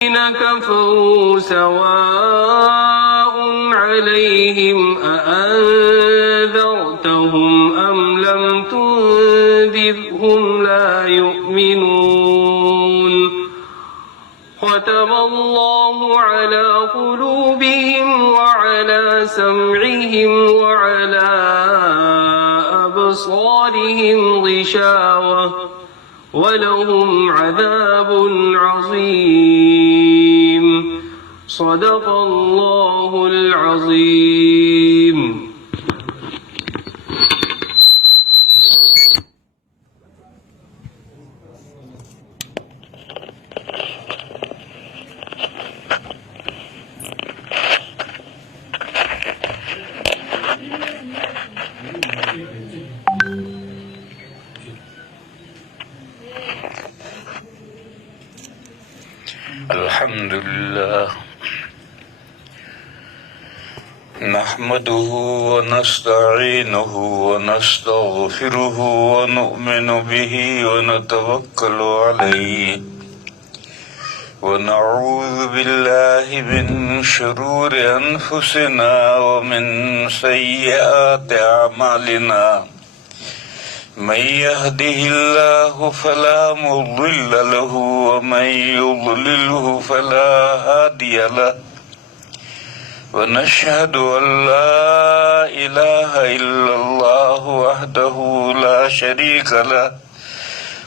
كفروا سواء عليهم أأنذرتهم أم لم تنذرهم لا يؤمنون ختم الله على قلوبهم وعلى سمعهم وعلى أبصارهم غشاوة ولهم عذاب عظيم صدق الله العظيم. الحمد لله نحمده ونستعينه ونستغفره ونؤمن به ونتوكل عليه ونعوذ بالله من شرور أنفسنا ومن سيئات أعمالنا من يهده الله فلا مضل له ومن يضلله فلا هادي له ونشهد أن لا إله إلا الله وحده لا شريك له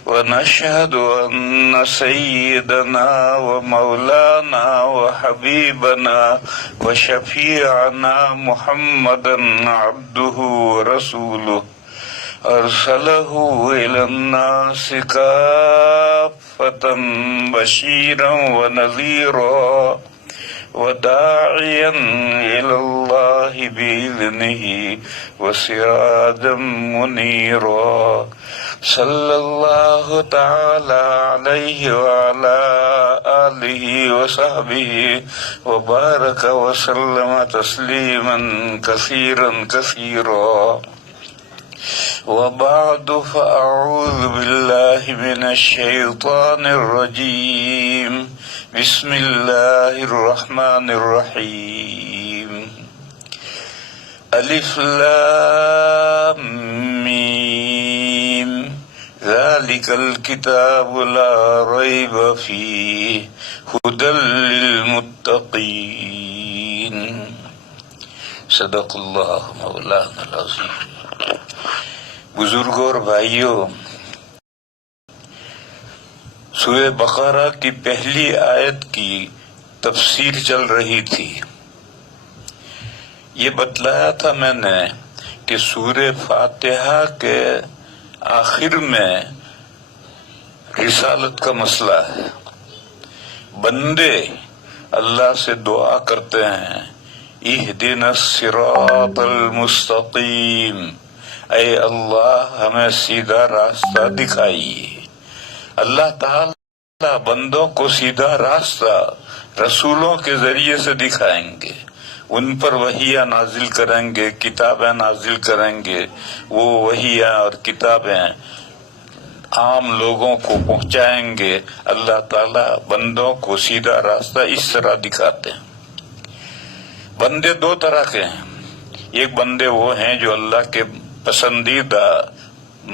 ونشهد أن سيدنا ومولانا وحبيبنا وشفيعنا محمدا عبده ورسوله أرسله إلى الناس كافة بشيرا ونذيرا وداعيا إلى الله بإذنه وسراجا منيرا صلى الله تعالى عليه وعلى آله وصحبه وبارك وسلم تسليما كثيرا كثيرا وبعد فأعوذ بالله من الشيطان الرجيم بسم الله الرحمن الرحيم ألف لام ميم ذلك الكتاب لا ريب فيه هدى للمتقين صدق اللہ مولانا العظیم. بزرگوں اور بھائیوں، سورہ بقرہ کی پہلی آیت کی تفسیر چل رہی تھی. یہ بتلایا تھا میں نے کہ سورہ فاتحہ کے آخر میں رسالت کا مسئلہ ہے. بندے اللہ سے دعا کرتے ہیں اہدنا الصراط المستقیم، اے اللہ ہمیں سیدھا راستہ دکھائیے. اللہ تعالی بندوں کو سیدھا راستہ رسولوں کے ذریعے سے دکھائیں گے، ان پر وحیاں نازل کریں گے، کتابیں نازل کریں گے. وہ وحیاں اور کتابیں عام لوگوں کو پہنچائیں گے. اللہ تعالی بندوں کو سیدھا راستہ اس طرح دکھاتے ہیں. بندے دو طرح کے ہیں. ایک بندے وہ ہیں جو اللہ کے پسندیدہ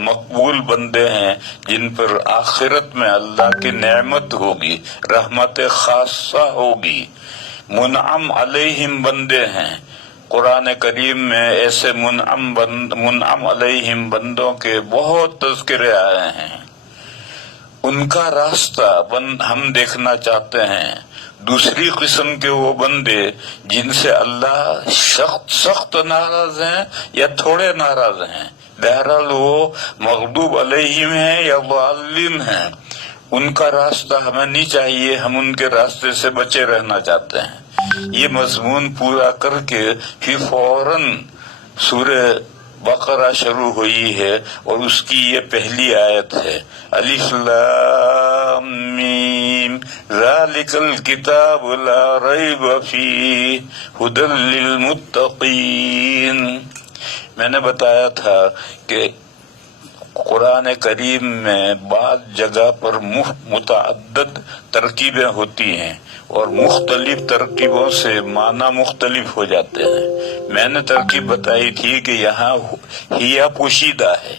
مقبول بندے ہیں، جن پر آخرت میں اللہ کی نعمت ہوگی، رحمت خاصہ ہوگی. منعم علیہم بندے ہیں. قرآن کریم میں ایسے منعم علیہم بندوں کے بہت تذکرے آئے ہیں. ان کا راستہ ہم دیکھنا چاہتے ہیں. دوسری قسم کے وہ بندے جن سے اللہ سخت ناراض ہیں یا تھوڑے ناراض ہیں، بہرحال وہ مغضوب علیہم ہیں یا ضالین ہیں، ان کا راستہ ہمیں نہیں چاہیے. ہم ان کے راستے سے بچے رہنا چاہتے ہیں. یہ مضمون پورا کر کے پھر فوراً سورہ بقرہ شروع ہوئی ہے اور اس کی یہ پہلی آیت ہے. الف لام میم ذالک الکتاب لا ریب فیہ ھدی للمتقین. میں نے بتایا تھا کہ قرآن کریم میں بعض جگہ پر متعدد ترکیبیں ہوتی ہیں اور مختلف ترکیبوں سے معنی مختلف ہو جاتے ہیں. میں نے ترکیب بتائی تھی کہ یہاں ہیا پوشیدہ ہے.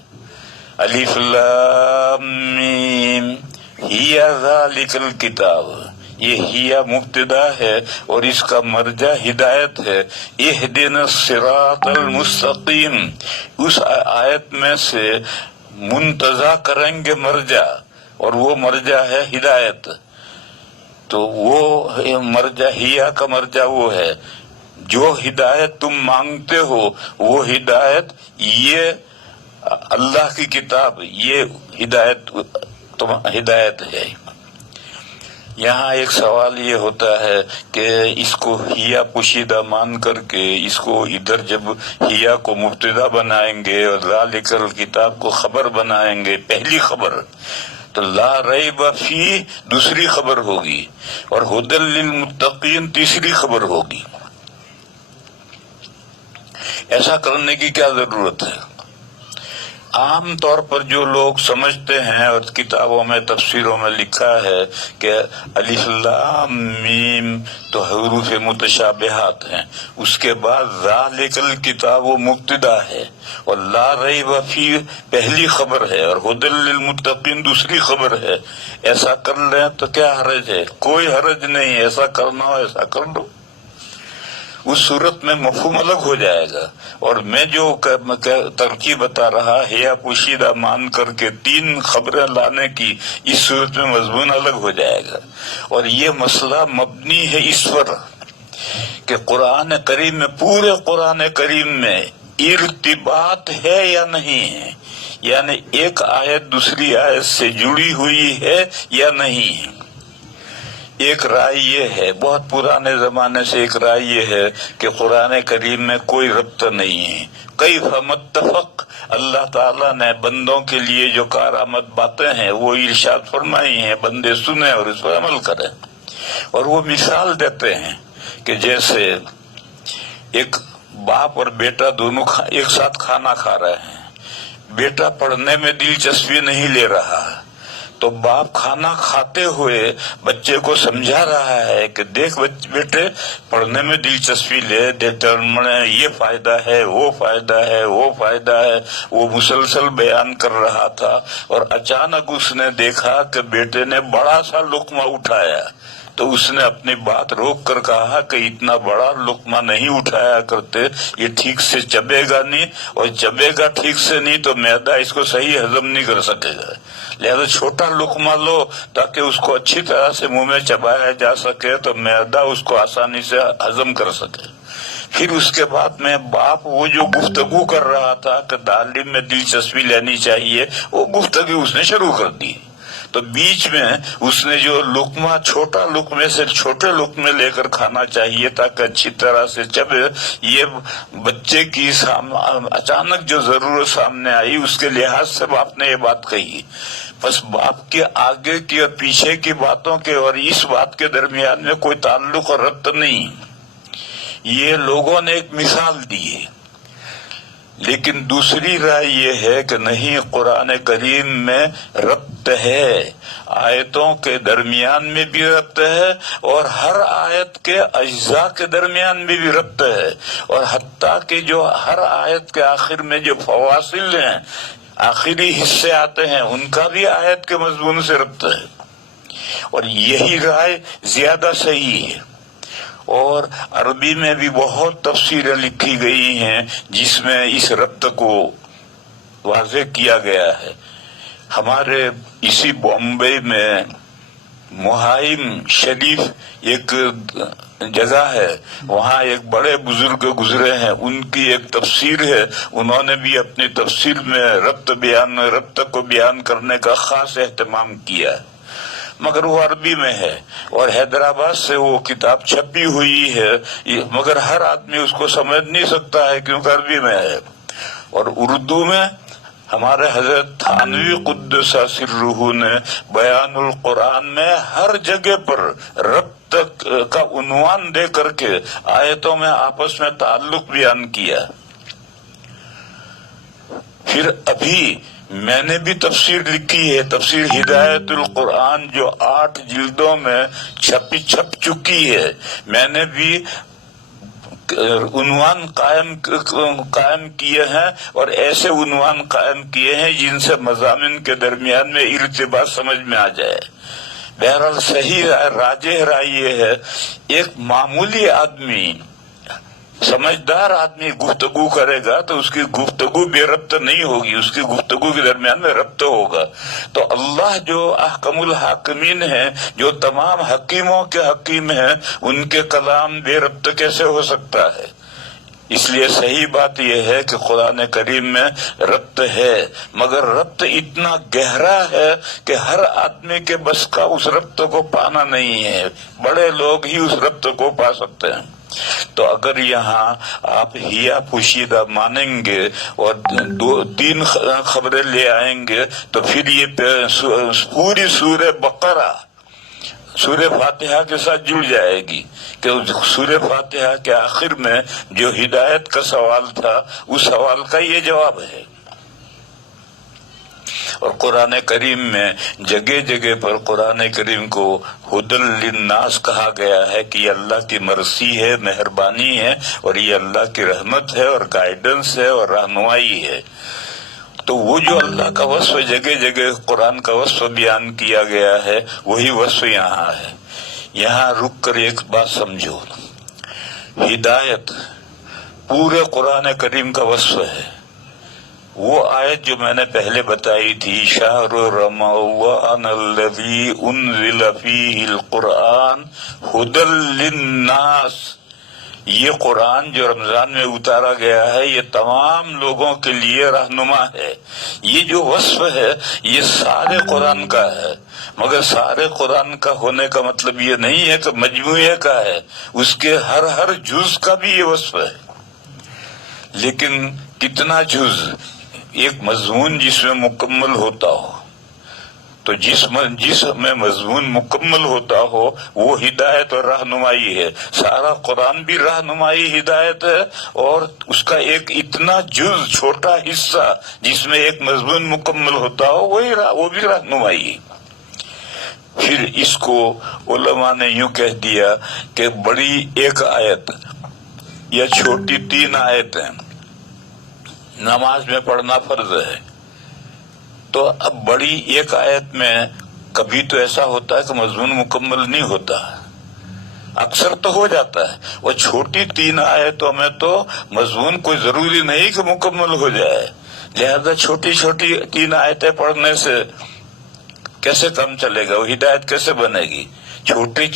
الف لام میم ہیا ذالک الکتاب، یہ ہیا مبتدا ہے اور اس کا مرجع ہدایت ہے. اہدنا الصراط المستقیم، اس آیت میں سے منتزع کریں گے مرجع، اور وہ مرجع ہے ہدایت. تو وہ مرجع ہیا کا مرجع وہ ہے جو ہدایت تم مانگتے ہو، وہ ہدایت یہ اللہ کی کتاب، یہ ہدایت ہے. یہاں ایک سوال یہ ہوتا ہے کہ اس کو ہیا پوشیدہ مان کر کے اس کو ادھر جب ہیا کو مبتدا بنائیں گے اور ذالک الکتاب کو خبر بنائیں گے، پہلی خبر، تو لا ریب فی دوسری خبر ہوگی اور ھدی للمتقین تیسری خبر ہوگی. ایسا کرنے کی کیا ضرورت ہے؟ عام طور پر جو لوگ سمجھتے ہیں اور کتابوں میں تفسیروں میں لکھا ہے کہ الف لام میم تو حروف متشابہات ہیں، اس کے بعد ذالک الکتاب وہ مبتدا ہے اور لا ریب فی پہلی خبر ہے اور ھدی للمتقین دوسری خبر ہے. ایسا کر لیں تو کیا حرج ہے؟ کوئی حرج نہیں. ایسا کرنا ہو ایسا کر لو. اس صورت میں مفہوم الگ ہو جائے گا. اور میں جو ترکیب بتا رہا ہے یا پوشیدہ مان کر کے تین خبریں لانے کی، اس صورت میں مضمون الگ ہو جائے گا. اور یہ مسئلہ مبنی ہے اس پر کہ قرآن کریم میں، پورے قرآن کریم میں ارتباط ہے یا نہیں ہے، یعنی ایک آیت دوسری آیت سے جڑی ہوئی ہے یا نہیں ہے. ایک رائے یہ ہے، بہت پرانے زمانے سے ایک رائے یہ ہے کہ قرآن کریم میں کوئی ربط نہیں ہے. کیف متفق، اللہ تعالیٰ نے بندوں کے لیے جو کارآمد باتیں ہیں وہ ارشاد فرمائی ہیں، بندے سنیں اور اس پر عمل کریں. اور وہ مثال دیتے ہیں کہ جیسے ایک باپ اور بیٹا دونوں ایک ساتھ کھانا کھا رہے ہیں. بیٹا پڑھنے میں دلچسپی نہیں لے رہا، تو باپ کھانا کھاتے ہوئے بچے کو سمجھا رہا ہے کہ دیکھ بیٹے، پڑھنے میں دلچسپی لے، یہ فائدہ ہے، وہ فائدہ ہے، وہ فائدہ ہے. وہ مسلسل بیان کر رہا تھا اور اچانک اس نے دیکھا کہ بیٹے نے بڑا سا لقمہ اٹھایا. تو اس نے اپنی بات روک کر کہا کہ اتنا بڑا لقمہ نہیں اٹھایا کرتے، یہ ٹھیک سے چبے گا نہیں، اور چبے گا ٹھیک سے نہیں تو معدہ اس کو صحیح ہضم نہیں کر سکے گا. لہذا چھوٹا لقمہ لو تاکہ اس کو اچھی طرح سے منہ میں چبایا جا سکے تو معدہ اس کو آسانی سے ہضم کر سکے. پھر اس کے بعد میں باپ وہ جو گفتگو کر رہا تھا کہ تعلیم میں دلچسپی لینی چاہیے، وہ گفتگو اس نے شروع کر دی. تو بیچ میں اس نے جو لقمہ، چھوٹا لقمے سے چھوٹے لقمے لے کر کھانا چاہیے تاکہ اچھی طرح سے چبے، یہ بچے کی اچانک جو ضرورت سامنے آئی اس کے لحاظ سے باپ نے یہ بات کہی. بس باپ کے آگے کی اور پیچھے کی باتوں کے اور اس بات کے درمیان میں کوئی تعلق اور ربط نہیں. یہ لوگوں نے ایک مثال دی ہے. لیکن دوسری رائے یہ ہے کہ نہیں، قرآن کریم میں ربط ہے، آیتوں کے درمیان میں بھی ربط ہے اور ہر آیت کے اجزاء کے درمیان میں بھی ربط ہے، اور حتیٰ کہ جو ہر آیت کے آخر میں جو فواصل ہیں، آخری حصے آتے ہیں، ان کا بھی آیت کے مضمون سے ربط ہے. اور یہی رائے زیادہ صحیح ہے. اور عربی میں بھی بہت تفسیریں لکھی گئی ہیں جس میں اس ربط کو واضح کیا گیا ہے. ہمارے اسی بامبئی میں مہائم شریف ایک جگہ ہے، وہاں ایک بڑے بزرگ گزرے ہیں، ان کی ایک تفسیر ہے. انہوں نے بھی اپنی تفسیر میں ربط کو بیان کرنے کا خاص اہتمام کیا ہے، مگر وہ عربی میں ہے اور حیدرآباد سے وہ کتاب چھپی ہوئی ہے، مگر ہر آدمی اس کو سمجھ نہیں سکتا ہے کیونکہ عربی میں ہے. اور اردو میں ہمارے حضرت تھانوی قدس سرہ نے بیان القرآن میں ہر جگہ پر ربط کا عنوان دے کر کے آیتوں میں آپس میں تعلق بیان کیا. پھر ابھی میں نے بھی تفسیر لکھی ہے، تفسیر ہدایت القرآن، جو 8 جلدوں میں چھپ چکی ہے. میں نے بھی عنوان قائم کیے ہیں، اور ایسے عنوان قائم کیے ہیں جن سے مضامین کے درمیان میں ارتباط سمجھ میں آ جائے. بہرحال صحیح راجح رائے یہ ہے، ایک معمولی آدمی، سمجھدار آدمی گفتگو کرے گا تو اس کی گفتگو بے ربط نہیں ہوگی، اس کی گفتگو کے درمیان میں ربط ہوگا. تو اللہ جو احکم الحاکمین ہیں، جو تمام حکیموں کے حکیم ہیں، ان کے کلام بے ربط کیسے ہو سکتا ہے؟ اس لیے صحیح بات یہ ہے کہ قرآن کریم میں ربط ہے، مگر ربط اتنا گہرا ہے کہ ہر آدمی کے بس کا اس ربط کو پانا نہیں ہے، بڑے لوگ ہی اس ربط کو پا سکتے ہیں. تو اگر یہاں آپ ہیا پوشیدہ مانیں گے اور 2-3 خبریں لے آئیں گے تو پھر یہ پوری سورہ بقرہ سورہ فاتحہ کے ساتھ جڑ جائے گی، کہ سورہ فاتحہ کے آخر میں جو ہدایت کا سوال تھا، اس سوال کا یہ جواب ہے. اور قرآن کریم میں جگہ جگہ پر قرآن کریم کو ہدی للناس کہا گیا ہے کہ یہ اللہ کی مرضی ہے، مہربانی ہے، اور یہ اللہ کی رحمت ہے اور گائیڈنس ہے اور رہنمائی ہے. تو وہ جو اللہ کا وصف جگہ جگہ قرآن کا وصف بیان کیا گیا ہے، وہی وصف یہاں ہے. یہاں رک کر ایک بات سمجھو، ہدایت پورے قرآن کریم کا وصف ہے. وہ آیت جو میں نے پہلے بتائی تھی، شہر رمضان الذی انزل فیہ القرآن ھدی للناس، یہ قرآن جو رمضان میں اتارا گیا ہے یہ تمام لوگوں کے لیے رہنما ہے. یہ جو وصف ہے یہ سارے قرآن کا ہے، مگر سارے قرآن کا ہونے کا مطلب یہ نہیں ہے کہ مجموعے کا ہے، اس کے ہر جز کا بھی یہ وصف ہے. لیکن کتنا جز؟ ایک مضمون جس میں مکمل ہوتا ہو، تو جس میں مضمون مکمل ہوتا ہو وہ ہدایت اور رہنمائی ہے. سارا قرآن بھی رہنمائی ہدایت ہے، اور اس کا ایک اتنا جز چھوٹا حصہ جس میں ایک مضمون مکمل ہوتا ہو وہ بھی رہنمائی ہے. پھر اس کو علماء نے یوں کہہ دیا کہ بڑی ایک آیت یا چھوٹی 3 آیتیں نماز میں پڑھنا فرض ہے. تو اب بڑی ایک آیت میں کبھی تو ایسا ہوتا ہے کہ مضمون مکمل نہیں ہوتا، اکثر تو ہو جاتا ہے. وہ چھوٹی 3 آیتوں میں تو مضمون کوئی ضروری نہیں کہ مکمل ہو جائے، لہذا چھوٹی 3 آیتیں پڑھنے سے کیسے کام چلے گا؟ وہ ہدایت کیسے بنے گی؟ چھوٹی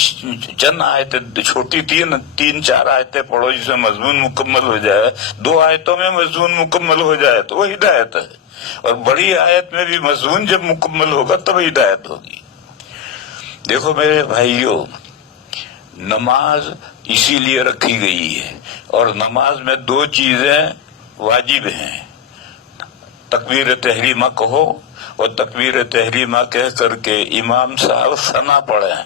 چند آیتیں، چھوٹی 3-4 آیتیں پڑھو جس میں مضمون مکمل ہو جائے، 2 آیتوں میں مضمون مکمل ہو جائے تو وہ ہدایت ہے. اور بڑی آیت میں بھی مضمون جب مکمل ہوگا تب ہدایت ہوگی. دیکھو میرے بھائیوں، نماز اسی لیے رکھی گئی ہے، اور نماز میں 2 چیزیں واجب ہیں. تکبیر تحریمہ کہو، اور تکبیر تحریمہ کہہ کر کے امام صاحب ثنا پڑھیں،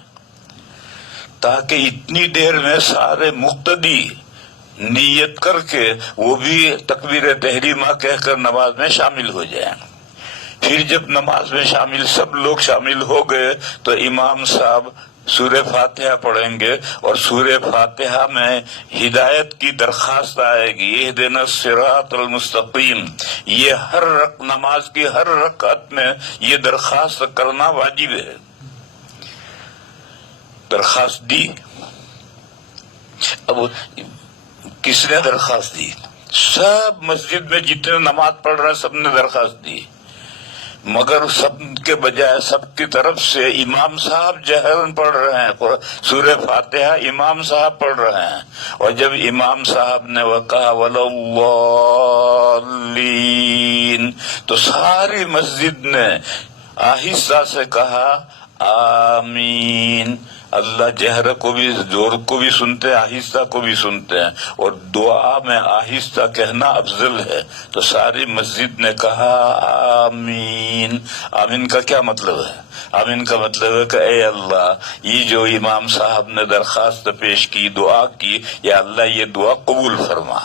تاکہ اتنی دیر میں سارے مقتدی نیت کر کے وہ بھی تکبیر تحریمہ کہہ کر نماز میں شامل ہو جائیں. پھر جب نماز میں سب لوگ شامل ہو گئے تو امام صاحب سورہ فاتحہ پڑھیں گے، اور سورہ فاتحہ میں ہدایت کی درخواست آئے گی، اہدنا الصراط المستقیم. یہ نماز کی ہر رکعت میں یہ درخواست کرنا واجب ہے. درخواست دی. اب کس نے درخواست دی؟ سب مسجد میں جتنے نماز پڑھ رہے ہیں سب نے درخواست دی، مگر سب کے بجائے سب کی طرف سے امام صاحب جہرن پڑھ رہے ہیں، سورہ فاتحہ امام صاحب پڑھ رہے ہیں. اور جب امام صاحب نے وہ کہا وَلَا الضَّالِّينَ، تو ساری مسجد نے آہستہ سے کہا آمین. اللہ جہر کو بھی، زور کو بھی سنتے ہیں، آہستہ کو بھی سنتے ہیں، اور دعا میں آہستہ کہنا افضل ہے. تو ساری مسجد نے کہا آمین. آمین کا کیا مطلب ہے؟ آمین کا مطلب ہے کہ اے اللہ، یہ جو امام صاحب نے درخواست پیش کی، دعا کی، یا اللہ یہ دعا قبول فرما.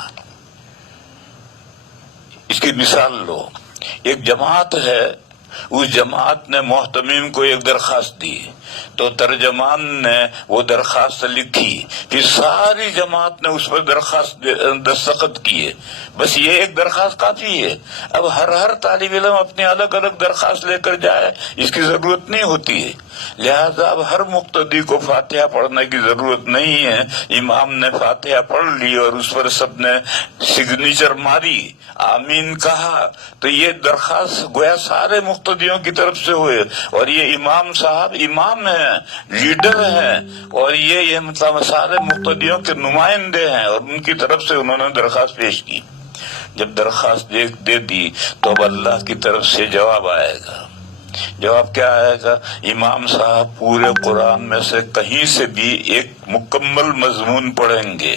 اس کی مثال لو. ایک جماعت ہے، اس جماعت نے محتمیم کو ایک درخواست دی، تو ترجمان نے وہ درخواست لکھی، پھر ساری جماعت نے اس پر درخواست دستخط کیے، بس یہ ایک درخواست کافی ہے۔ اب ہر طالب علم اپنی الگ الگ درخواست لے کر جائے، اس کی ضرورت نہیں ہوتی ہے۔ لہذا اب ہر مقتدی کو فاتحہ پڑھنے کی ضرورت نہیں ہے، امام نے فاتحہ پڑھ لی اور اس پر سب نے سگنیچر ماری، آمین کہا، تو یہ درخواست گویا سارے مقتدیوں کی طرف سے ہوئے، اور یہ امام صاحب امام ہیں، لیڈر ہیں، اور یہ مطلب سارے مقتدیوں کے نمائندے ہیں، اور ان کی طرف سے انہوں نے درخواست پیش کی۔ جب درخواست دے دی تو اب اللہ کی طرف سے جواب آئے گا۔ جواب کیا آئے گا؟ امام صاحب پورے قرآن میں سے کہیں سے بھی ایک مکمل مضمون پڑھیں گے،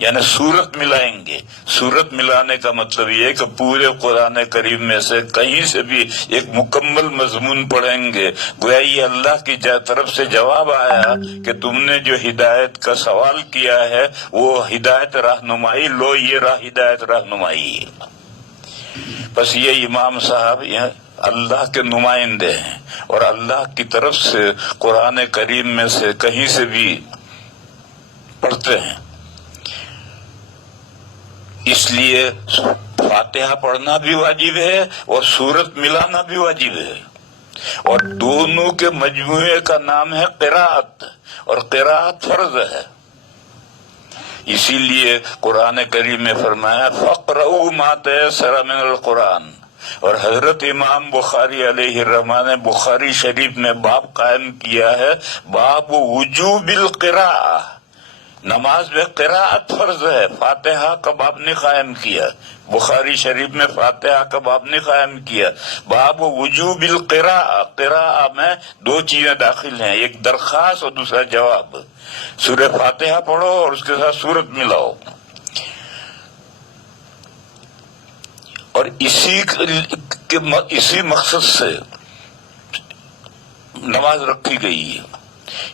یعنی سورت ملائیں گے۔ سورت ملانے کا مطلب یہ ہے کہ پورے قرآن کریم میں سے کہیں سے بھی ایک مکمل مضمون پڑھیں گے، گویا یہ اللہ کی طرف سے جواب آیا کہ تم نے جو ہدایت کا سوال کیا ہے وہ ہدایت رہنمائی لو، یہ ہدایت رہنمائی ہے۔ بس یہ امام صاحب اللہ کے نمائندے ہیں، اور اللہ کی طرف سے قرآن کریم میں سے کہیں سے بھی پڑھتے ہیں، اس لیے فاتحہ پڑھنا بھی واجب ہے اور سورت ملانا بھی واجب ہے، اور دونوں کے مجموعے کا نام ہے قراءت، اور قراءت فرض ہے۔ اسی لیے قرآن کریم میں فرمایا فَاقْرَؤُوا مَا تَيَسَّرَ مِنَ الْقُرْآنِ، اور حضرت امام بخاری علیہ الرحمٰن نے بخاری شریف میں باب قائم کیا ہے، باب وجوب القراءہ، نماز میں قراءت فرض ہے، فاتحہ کا باب نہیں قائم کیا، بخاری شریف میں فاتحہ کا باب نہیں قائم کیا، باب وجوب القراءہ، قراءہ میں دو چیزیں داخل ہیں، ایک درخواست اور دوسرا جواب۔ سورہ فاتحہ پڑھو اور اس کے ساتھ سورت ملاؤ، اور اسی مقصد سے نماز رکھی گئی ہے۔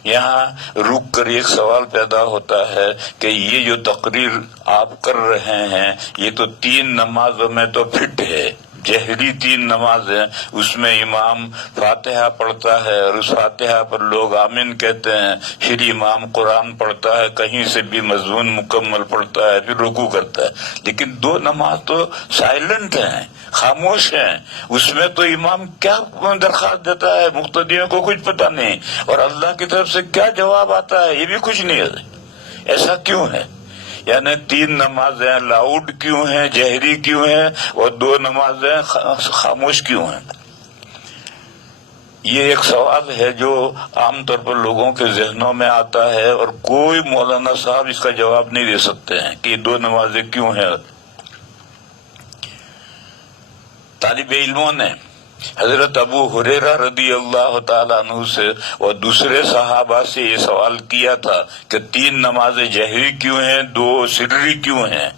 یہاں رک کر ایک سوال پیدا ہوتا ہے کہ یہ جو تقریر آپ کر رہے ہیں یہ تو 3 نمازوں میں تو فٹ ہے، جہری 3 نمازیں، اس میں امام فاتحہ پڑھتا ہے اور اس فاتحہ پر لوگ آمین کہتے ہیں، پھر امام قرآن پڑھتا ہے، کہیں سے بھی مضمون مکمل پڑھتا ہے، پھر رکوع کرتا ہے، لیکن 2 نماز تو سائلنٹ ہیں، خاموش ہیں، اس میں تو امام کیا درخواست دیتا ہے مقتدیوں کو کچھ پتہ نہیں، اور اللہ کی طرف سے کیا جواب آتا ہے یہ بھی کچھ نہیں ہے۔ ایسا کیوں ہے؟ یعنی 3 نمازیں لاؤڈ کیوں ہیں، جہری کیوں ہیں، اور 2 نمازیں خاموش کیوں ہیں؟ یہ ایک سوال ہے جو عام طور پر لوگوں کے ذہنوں میں آتا ہے، اور کوئی مولانا صاحب اس کا جواب نہیں دے سکتے ہیں کہ یہ 2 نمازیں کیوں ہیں۔ طالب علموں نے حضرت ابو ہریرہ رضی اللہ تعالیٰ عنہ سے اور دوسرے صحابہ سے یہ سوال کیا تھا کہ 3 نمازیں جہری کیوں ہیں، 2 سری کیوں ہیں؟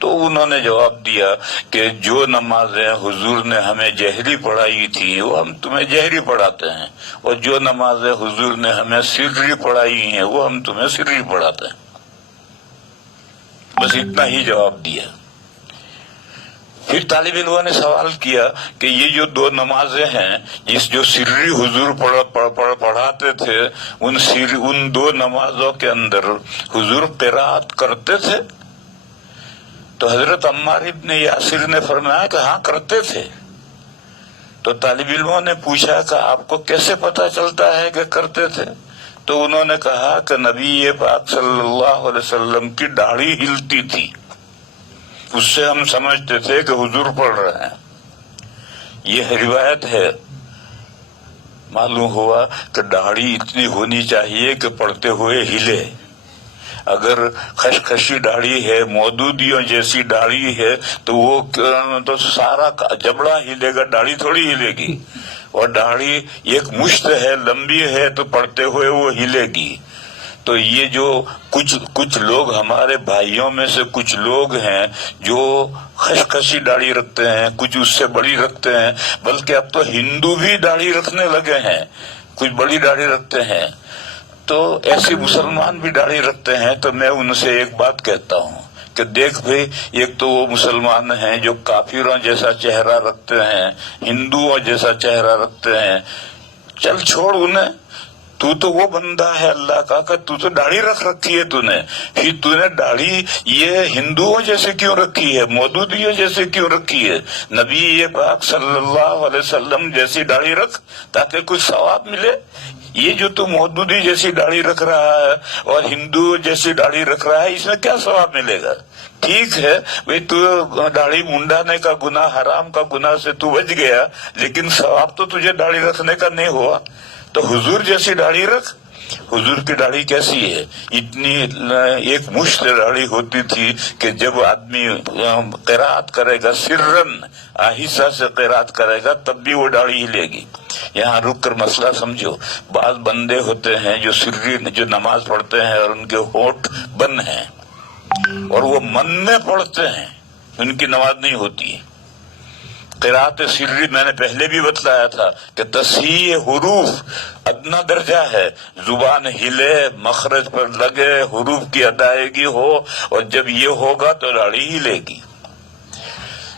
تو انہوں نے جواب دیا کہ جو نمازیں حضور نے ہمیں جہری پڑھائی تھی وہ ہم تمہیں جہری پڑھاتے ہیں، اور جو نمازیں حضور نے ہمیں سری پڑھائی ہیں وہ ہم تمہیں سری پڑھاتے ہیں۔ بس اتنا ہی جواب دیا۔ پھر طالب علموں نے سوال کیا کہ یہ جو 2 نمازیں ہیں جو سری حضور پڑھاتے تھے، ان 2 نمازوں کے اندر حضور قراءت کرتے تھے؟ تو حضرت عمار ابن یاسر نے فرمایا کہ ہاں کرتے تھے۔ تو طالب علموں نے پوچھا کہ آپ کو کیسے پتا چلتا ہے کہ کرتے تھے؟ تو انہوں نے کہا کہ نبی پاک صلی اللہ علیہ وسلم کی داڑھی ہلتی تھی، اس سے ہم سمجھتے تھے کہ حضور پڑھ رہے ہیں۔ یہ روایت ہے۔ معلوم ہوا کہ داڑھی اتنی ہونی چاہیے کہ پڑھتے ہوئے ہلے۔ اگر خشخشی داڑھی ہے، مودودیوں جیسی داڑھی ہے تو وہ تو سارا جبڑا ہلے گا، داڑھی تھوڑی ہلے گی، اور داڑھی ایک مشت ہے، لمبی ہے، تو پڑھتے ہوئے وہ ہلے گی۔ تو یہ جو کچھ لوگ ہمارے بھائیوں میں سے کچھ لوگ ہیں جو خشخشی داڑھی رکھتے ہیں، کچھ اس سے بڑی رکھتے ہیں، بلکہ اب تو ہندو بھی داڑھی رکھنے لگے ہیں، کچھ بڑی داڑھی رکھتے ہیں، تو ایسے مسلمان بھی داڑھی رکھتے ہیں۔ تو میں ان سے ایک بات کہتا ہوں کہ دیکھ بھائی، ایک تو وہ مسلمان ہیں جو کافروں جیسا چہرہ رکھتے ہیں، ہندوؤں جیسا چہرہ رکھتے ہیں، چل چھوڑ انہیں، تو وہ بندہ ہے اللہ کا کہ تو داڑھی رکھ رکھی ہے، پھر تو نے داڑھی یہ ہندوؤں جیسے کیوں رکھی ہے، مودودیوں جیسے کیوں رکھی ہے؟ نبی پاک صلی اللہ علیہ وسلم جیسی داڑھی رکھ تاکہ کچھ ثواب ملے۔ یہ جو تو مودودی جیسی داڑھی رکھ رہا ہے اور ہندو جیسی داڑھی رکھ رہا ہے، اس میں کیا ثواب ملے گا؟ ٹھیک ہے بھئی، تو داڑھی منڈانے کا گناہ، حرام کا گناہ سے تو بچ گیا، لیکن ثواب تو تجھے داڑھی رکھنے کا نہیں ہوا۔ تو حضور جیسی داڑھی رکھ۔ حضور کی داڑھی کیسی ہے؟ اتنی ایک مشت داڑھی ہوتی تھی کہ جب آدمی قرات کرے گا، سرن آہستہ سے قرات کرے گا، تب بھی وہ داڑھی ہلے گی۔ یہاں رک کر مسئلہ سمجھو۔ بعض بندے ہوتے ہیں جو سری جو نماز پڑھتے ہیں اور ان کے ہونٹ بند ہیں اور وہ من میں پڑھتے ہیں، ان کی نماز نہیں ہوتی۔ قرات سری میں نے پہلے بھی بتلایا تھا کہ تصحیح حروف ادنا درجہ ہے، زبان ہلے، مخرج پر لگے، حروف کی ادائیگی ہو، اور جب یہ ہوگا تو داڑھی ہلے گی۔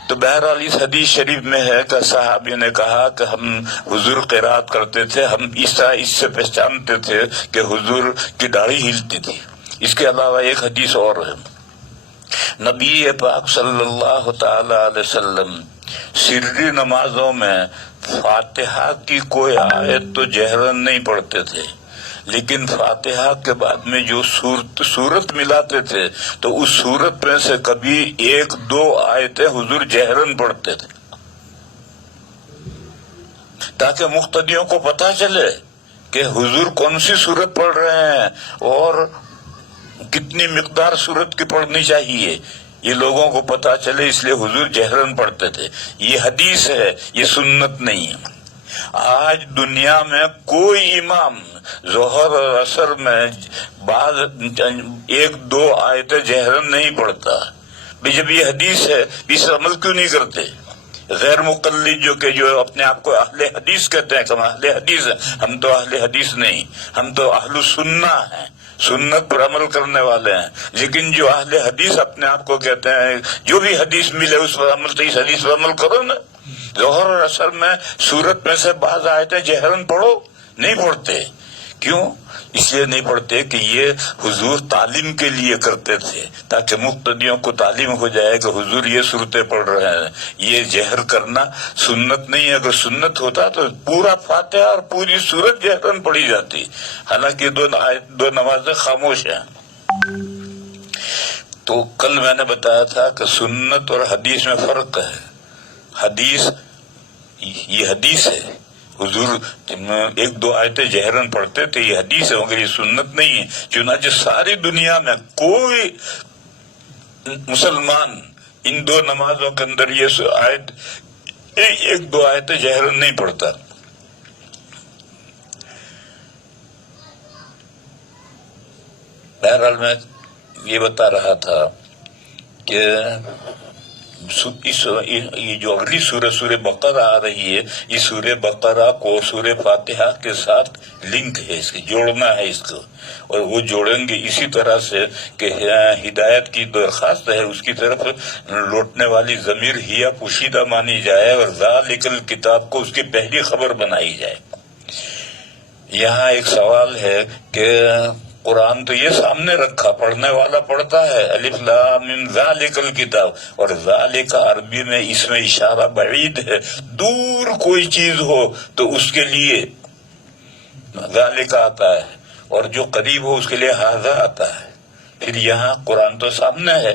تو بہرحال اس حدیث شریف میں ہے کہ صحابی نے کہا کہ ہم حضور قرات کرتے تھے، ہم اس سے پہچانتے تھے کہ حضور کی داڑھی ہلتی تھی۔ اس کے علاوہ ایک حدیث اور ہے، نبی پاک صلی اللہ تعالی علیہ وسلم سری نمازوں میں فاتحہ کی کوئی آیت تو جہرن نہیں پڑھتے تھے، لیکن فاتحہ کے بعد میں جو سورت ملاتے تھے تو اس سورت میں سے کبھی ایک دو آیتیں حضور جہرن پڑھتے تھے، تاکہ مقتدیوں کو پتہ چلے کہ حضور کون سی سورت پڑھ رہے ہیں اور کتنی مقدار سورت کی پڑھنی چاہیے، یہ لوگوں کو پتا چلے، اس لیے حضور جہرن پڑھتے تھے۔ یہ حدیث ہے، یہ سنت نہیں ہے۔ آج دنیا میں کوئی امام ظہر اور عصر میں بعض ایک دو آیتیں جہرن نہیں پڑھتا۔ جب یہ حدیث ہے، اس عمل کیوں نہیں کرتے؟ غیر مقلد جو اپنے آپ کو اہل حدیث کہتے ہیں کہ ہم اہل حدیث ہیں، ہم تو اہل حدیث نہیں، ہم تو اہل سنہ ہیں، سنت پر عمل کرنے والے ہیں۔ لیکن جو اہل حدیث اپنے آپ کو کہتے ہیں، جو بھی حدیث ملے اس پر عمل، تو اس حدیث پر عمل کرو نا۔ ظہر اور عصر میں سورت میں سے بعض آیتیں جہرن پڑھو، نہیں پڑھتے۔ کیوں؟ اس لیے نہیں پڑھتے کہ یہ حضور تعلیم کے لیے کرتے تھے، تاکہ مقتدیوں کو تعلیم ہو جائے کہ حضور یہ صورتیں پڑھ رہے ہیں۔ یہ جہر کرنا سنت نہیں ہے۔ اگر سنت ہوتا تو پورا فاتحہ اور پوری سورت جہرن پڑھی جاتی، حالانکہ دو نمازیں خاموش ہیں۔ تو کل میں نے بتایا تھا کہ سنت اور حدیث میں فرق ہے۔ حدیث یہ حدیث ہے، حضور ایک دو آیتیں جہرن پڑھتے تھے، یہ حدیث ہے، مگر یہ سنت نہیں ہے۔ چنانچہ ساری دنیا میں کوئی مسلمان ان دو نمازوں کے اندر یہ آیت ایک دو آیتیں جہرن نہیں پڑھتا۔ بہرحال میں یہ بتا رہا تھا کہ یہ جو اگلی سورہ بقرہ آ رہی ہے، یہ سورہ بقرہ کو سورہ فاتحہ کے ساتھ لنک ہے، اس کے جوڑنا ہے اس کو، اور وہ جوڑیں گے اسی طرح سے کہ ہدایت کی درخواست ہے، اس کی طرف لوٹنے والی ضمیر ہیا پوشیدہ مانی جائے اور ذالک الکتاب کو اس کی پہلی خبر بنائی جائے۔ یہاں ایک سوال ہے کہ قرآن تو یہ سامنے رکھا، پڑھنے والا پڑھتا ہے، الف لام میم ذالک الکتاب، اور ذالک عربی میں اس میں اشارہ بعید ہے، دور کوئی چیز ہو تو اس کے لیے ذالک آتا ہے، اور جو قریب ہو اس کے لیے ھذا آتا ہے۔ پھر یہاں قرآن تو سامنے ہے،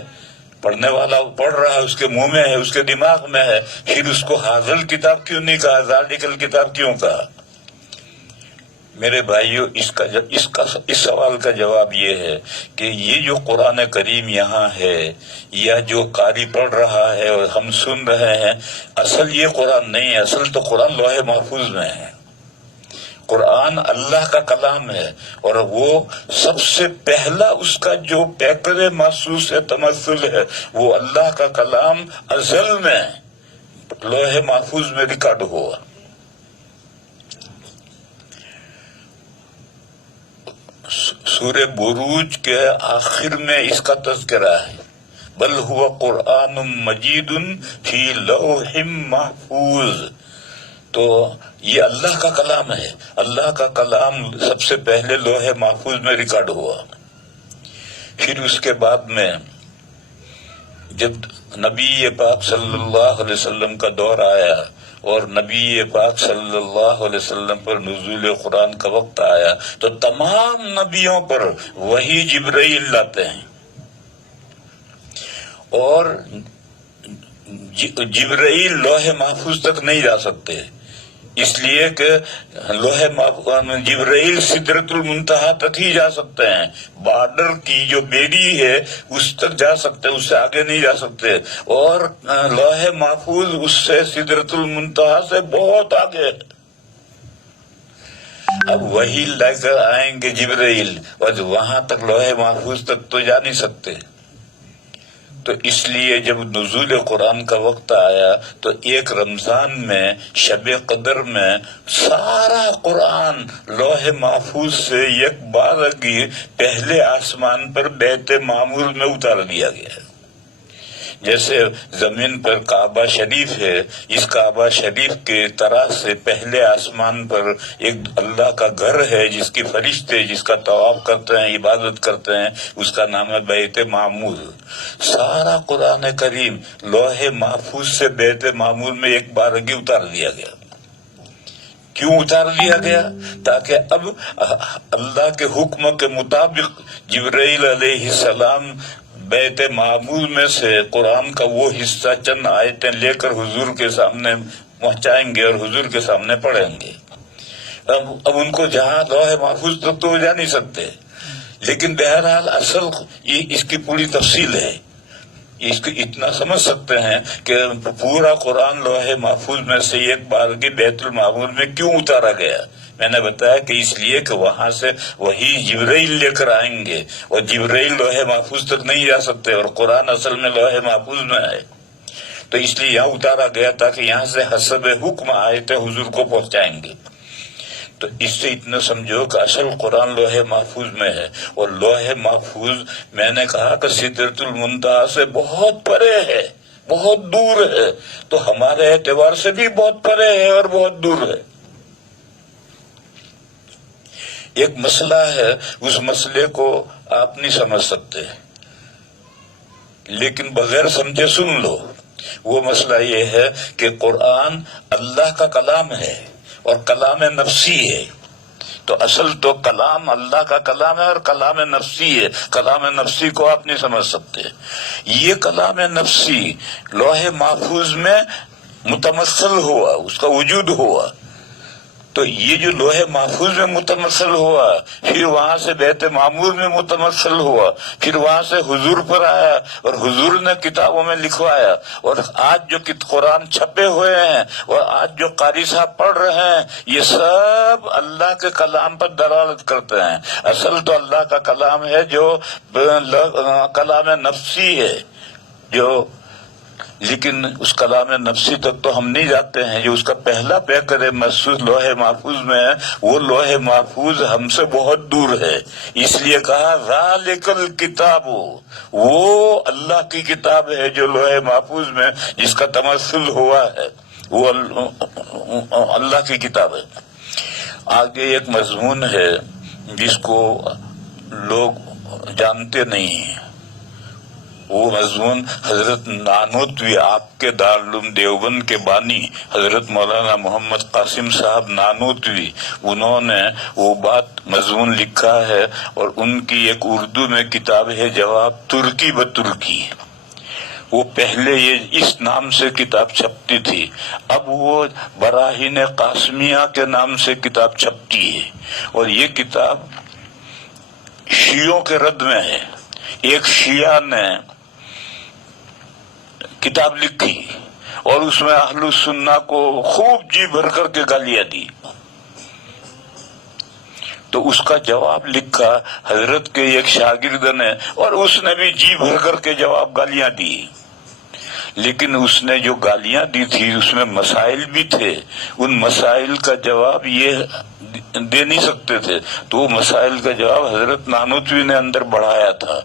پڑھنے والا پڑھ رہا ہے، اس کے منہ میں ہے، اس کے دماغ میں ہے، پھر اس کو ھذا الکتاب کیوں نہیں کہا، ذالک الکتاب کیوں کہا؟ میرے بھائیو، اس سوال کا جواب یہ ہے کہ یہ جو قرآن کریم یہاں ہے، یا جو قاری پڑھ رہا ہے اور ہم سن رہے ہیں، اصل یہ قرآن نہیں ہے، اصل تو قرآن لوح محفوظ میں ہے۔ قرآن اللہ کا کلام ہے، اور وہ سب سے پہلا اس کا جو پیکر محسوس ہے، تمثل ہے، وہ اللہ کا کلام ازل میں لوح محفوظ میں ریکارڈ ہوا۔ سورہ بروج کے آخر میں اس کا تذکرہ ہے، بل هو قرآن مجید فی لوح محفوظ. تو یہ اللہ کا کلام ہے. اللہ کا کلام سب سے پہلے لوح محفوظ میں ریکارڈ ہوا. پھر اس کے بعد میں جب نبی پاک صلی اللہ علیہ وسلم کا دور آیا اور نبی پاک صلی اللہ علیہ وسلم پر نزول قرآن کا وقت آیا تو تمام نبیوں پر وہی جبرائیل لاتے ہیں. اور جبرائیل لوح محفوظ تک نہیں جا سکتے، اس لیے کہ جبرائیل سدرۃ المنتہا تک ہی جا سکتے ہیں. بارڈر کی جو بیڑی ہے اس تک جا سکتے ہیں، اس سے آگے نہیں جا سکتے. اور لوح محفوظ اس سے سدرۃ المنتہا سے بہت آگے ہے. اب وہی لے کر آئیں گے جبرائیل، اور وہاں تک لوح محفوظ تک تو جا نہیں سکتے. تو اس لیے جب نزول قرآن کا وقت آیا تو ایک رمضان میں شب قدر میں سارا قرآن لوح محفوظ سے یک بارگی پہلے آسمان پر بیت معمور میں اتار دیا گیا. جیسے زمین پر کعبہ شریف ہے، اس کعبہ شریف کے طرح سے پہلے آسمان پر ایک اللہ کا گھر ہے جس کی فرشتے جس کا طواف کرتے ہیں، عبادت کرتے ہیں، اس کا نام ہے بیت معمور. سارا قرآن کریم لوح محفوظ سے بیت معمور میں ایک بارگی اتار دیا گیا. کیوں اتار دیا گیا؟ تاکہ اب اللہ کے حکم کے مطابق جبرائیل علیہ السلام بیت معمور میں سے قرآن کا وہ حصہ چند آیتیں لے کر حضور کے سامنے پہنچائیں گے اور حضور کے سامنے پڑھیں گے. اب ان کو جہاں لوح محفوظ تک تو جا نہیں سکتے، لیکن بہرحال اصل اس کی پوری تفصیل ہے. اس کو اتنا سمجھ سکتے ہیں کہ پورا قرآن لوح محفوظ میں سے ایک بارگی بیت المعمور میں کیوں اتارا گیا. میں نے بتایا کہ اس لیے کہ وہاں سے وہی جبرائیل لے کر آئیں گے، اور جبرائیل لوح محفوظ تک نہیں جا سکتے، اور قرآن اصل میں لوح محفوظ میں ہے. تو اس لیے یہاں اتارا گیا تاکہ یہاں سے حسب حکم آیتیں حضور کو پہنچائیں گے. تو اس سے اتنا سمجھو کہ اصل قرآن لوح محفوظ میں ہے، اور لوح محفوظ میں نے کہا کہ سدرۃ المنتہا سے بہت پرے ہے، بہت دور ہے. تو ہمارے اعتبار سے بھی بہت پرے ہے اور بہت دور ہے. ایک مسئلہ ہے، اس مسئلے کو آپ نہیں سمجھ سکتے، لیکن بغیر سمجھے سن لو. وہ مسئلہ یہ ہے کہ قرآن اللہ کا کلام ہے اور کلام نفسی ہے. تو اصل تو کلام اللہ کا کلام ہے اور کلام نفسی ہے. کلام نفسی کو آپ نہیں سمجھ سکتے. یہ کلام نفسی لوح محفوظ میں متمثل ہوا، اس کا وجود ہوا. تو یہ جو لوح محفوظ میں متمثل ہوا، پھر وہاں سے بیت معمور میں متمثل ہوا، پھر وہاں سے حضور پر آیا اور حضور نے کتابوں میں لکھوایا. اور آج جو قرآن چھپے ہوئے ہیں اور آج جو قاری صاحب پڑھ رہے ہیں، یہ سب اللہ کے کلام پر دلالت کرتے ہیں. اصل تو اللہ کا کلام ہے جو کلام نفسی ہے، جو لیکن اس کلام نفسی تک تو ہم نہیں جاتے ہیں. جو اس کا پہلا پیکر محسوس لوح محفوظ میں ہے، وہ لوح محفوظ ہم سے بہت دور ہے. اس لیے کہا ذالک الکتاب، وہ اللہ کی کتاب ہے جو لوح محفوظ میں جس کا تمثل ہوا ہے، وہ اللہ کی کتاب ہے. آگے ایک مضمون ہے جس کو لوگ جانتے نہیں ہیں. وہ مضمون حضرت نانوتوی، آپ کے دارالعلوم دیوبند کے بانی حضرت مولانا محمد قاسم صاحب نانوتوی، انہوں نے وہ بات مضمون لکھا ہے. اور ان کی ایک اردو میں کتاب ہے جواب ترکی بترکی. وہ پہلے یہ اس نام سے کتاب چھپتی تھی، اب وہ براہین قاسمیہ کے نام سے کتاب چھپتی ہے. اور یہ کتاب شیعوں کے رد میں ہے. ایک شیعہ نے کتاب لکھی اور اس میں اہل السنہ کو خوب جی بھر کر کے گالیاں دی. تو اس کا جواب لکھا حضرت کے ایک شاگرد نے، اور اس نے بھی جی بھر کر کے جواب گالیاں دی. لیکن اس نے جو گالیاں دی تھی اس میں مسائل بھی تھے، ان مسائل کا جواب یہ دے نہیں سکتے تھے، تو وہ مسائل کا جواب حضرت نانوتوی نے اندر بڑھایا تھا،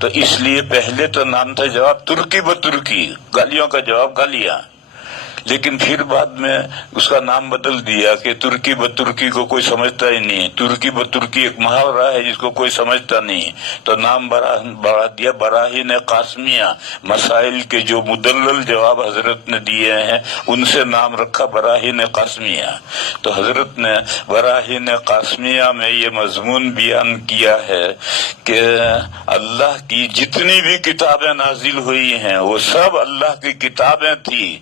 تو اس لیے پہلے تو نام تھا جواب ترکی بترکی، گالیوں کا جواب گالیاں، لیکن پھر بعد میں اس کا نام بدل دیا کہ ترکی بترکی کو کوئی سمجھتا ہی نہیں، ترکی بترکی ایک محاورہ ہے جس کو کوئی سمجھتا نہیں، تو نام بڑھا دیا براہین قاسمیہ، مسائل کے جو مدلل جواب حضرت نے دیے ہیں ان سے نام رکھا براہین قاسمیہ۔ تو حضرت نے براہین قاسمیہ میں یہ مضمون بیان کیا ہے کہ اللہ کی جتنی بھی کتابیں نازل ہوئی ہیں وہ سب اللہ کی کتابیں تھی،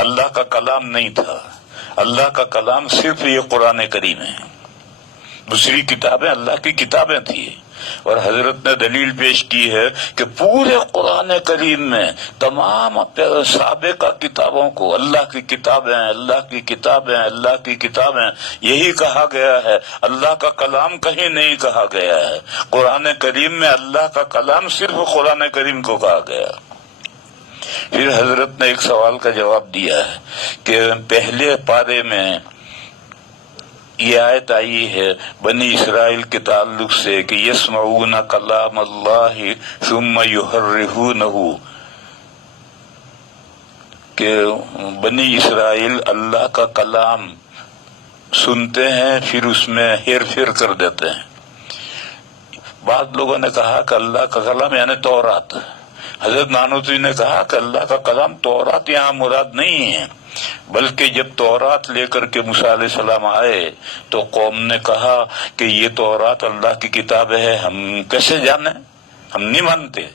اللہ کا کلام نہیں تھا، اللہ کا کلام صرف یہ قرآن کریم ہے، دوسری کتابیں اللہ کی کتابیں تھی۔ اور حضرت نے دلیل پیش کی ہے کہ پورے قرآن کریم میں تمام سابقہ کتابوں کو اللہ کی کتابیں، اللہ کی کتابیں، اللہ کی کتابیں یہی کہا گیا ہے، اللہ کا کلام کہیں نہیں کہا گیا ہے، قرآن کریم میں اللہ کا کلام صرف قرآن کریم کو کہا گیا۔ پھر حضرت نے ایک سوال کا جواب دیا ہے کہ پہلے پارے میں یہ آیت آئی ہے بنی اسرائیل کے تعلق سے کہ یسمعون کلام اللہ ثم یحرفونہ، کہ بنی اسرائیل اللہ کا کلام سنتے ہیں پھر اس میں ہیر پھیر کر دیتے ہیں۔ بعض لوگوں نے کہا کہ اللہ کا کلام یعنی تورات، حضرت نانوتوی نے کہا کہ اللہ کا کلام تورات یہاں مراد نہیں ہے، بلکہ جب تورات لے کر کے موسیٰ علیہ السلام آئے تو قوم نے کہا کہ یہ تورات اللہ کی کتاب ہے، ہم کیسے جانیں، ہم نہیں مانتے۔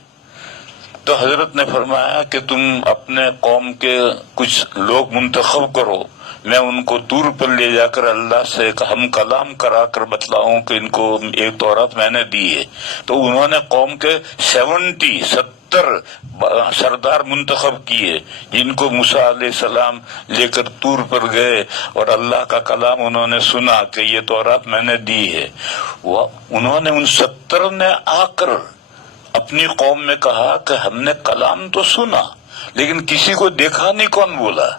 تو حضرت نے فرمایا کہ تم اپنے قوم کے کچھ لوگ منتخب کرو، میں ان کو طور پر لے جا کر اللہ سے ہم کلام کرا کر بتلاؤں کہ ان کو ایک تورات میں نے دی ہے۔ تو انہوں نے قوم کے 70 سردار منتخب کیے جن کو موسیٰ علیہ السلام لے کر طور پر گئے اور اللہ کا کلام انہوں نے سنا کہ یہ تورات میں نے دی ہے۔ انہوں نے ان 70 نے آ کر اپنی قوم میں کہا کہ ہم نے کلام تو سنا لیکن کسی کو دیکھا نہیں، کون بولا؟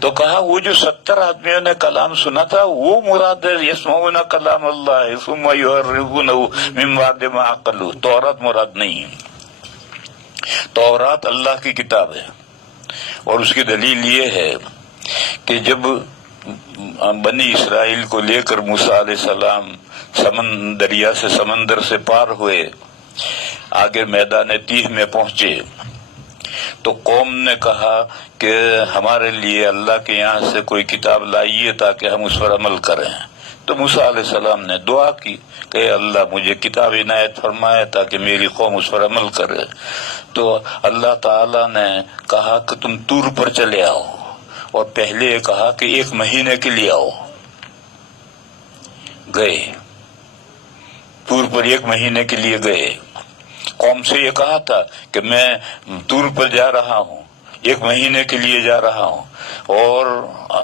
تو کہا وہ جو 70 آدمیوں نے کلام سنا تھا وہ مراد ہے، یسمعون کلام اللہ ثم یحرفونہ من بعد ما عقلوہ، تورات مراد نہیں۔ تورات اللہ کی کتاب ہے، اور اس کی دلیل یہ ہے کہ جب بنی اسرائیل کو لے کر موسیٰ علیہ السلام دریا سے سمندر سے پار ہوئے، آگے میدان تیہ میں پہنچے تو قوم نے کہا کہ ہمارے لیے اللہ کے یہاں سے کوئی کتاب لائیے تاکہ ہم اس پر عمل کریں۔ تو موسیٰ علیہ السلام نے دعا کی کہ اللہ مجھے کتاب عنایت فرمائے تاکہ میری قوم اس پر عمل کرے۔ تو اللہ تعالی نے کہا کہ تم طور پر چلے آؤ، اور پہلے یہ کہا کہ 1 مہینے کے لیے آؤ، گئے طور پر 1 مہینے کے لیے گئے۔ قوم سے یہ کہا تھا کہ میں طور پر جا رہا ہوں، 1 مہینے کے لیے جا رہا ہوں، اور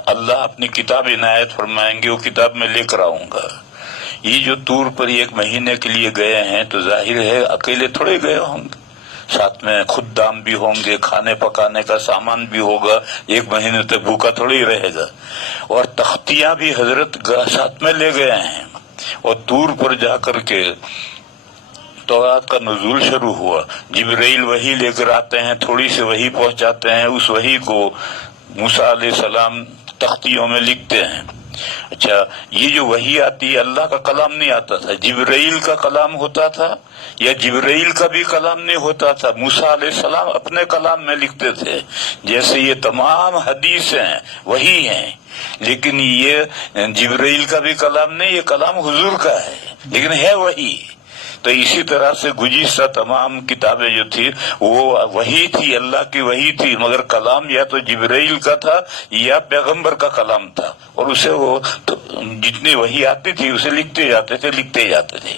اللہ اپنی کتاب عنایت فرمائیں گے، وہ کتاب میں لے کر آؤں گا۔ یہ جو طور پر 1 مہینے کے لیے گئے ہیں تو ظاہر ہے اکیلے تھوڑے گئے ہوں گے، ساتھ میں خدام بھی ہوں گے، کھانے پکانے کا سامان بھی ہوگا، 1 مہینے تک بھوکا تھوڑی رہے گا، اور تختیاں بھی حضرت ساتھ میں لے گئے ہیں۔ اور طور پر جا کر کے تورات کا نزول شروع ہوا، جبرائیل وحی لے کر آتے ہیں، تھوڑی سی وحی پہنچاتے ہیں، اس وحی کو موسیٰ علیہ السلام تختیوں میں لکھتے ہیں۔ اچھا، یہ جو وحی آتی ہے اللہ کا کلام نہیں آتا تھا، جبرائیل کا کلام ہوتا تھا، یا جبرائیل کا بھی کلام نہیں ہوتا تھا، موسیٰ علیہ السلام اپنے کلام میں لکھتے تھے۔ جیسے یہ تمام حدیثیں وحی ہیں، لیکن یہ جبرائیل کا بھی کلام نہیں، یہ کلام حضور کا ہے، لیکن ہے وحی۔ تو اسی طرح سے گزشتہ تمام کتابیں جو تھی وہ وحی تھی، اللہ کی وحی تھی، مگر کلام یا تو جبرائیل کا تھا یا پیغمبر کا کلام تھا، اور اسے وہ جتنی وحی آتی تھی اسے لکھتے جاتے تھے۔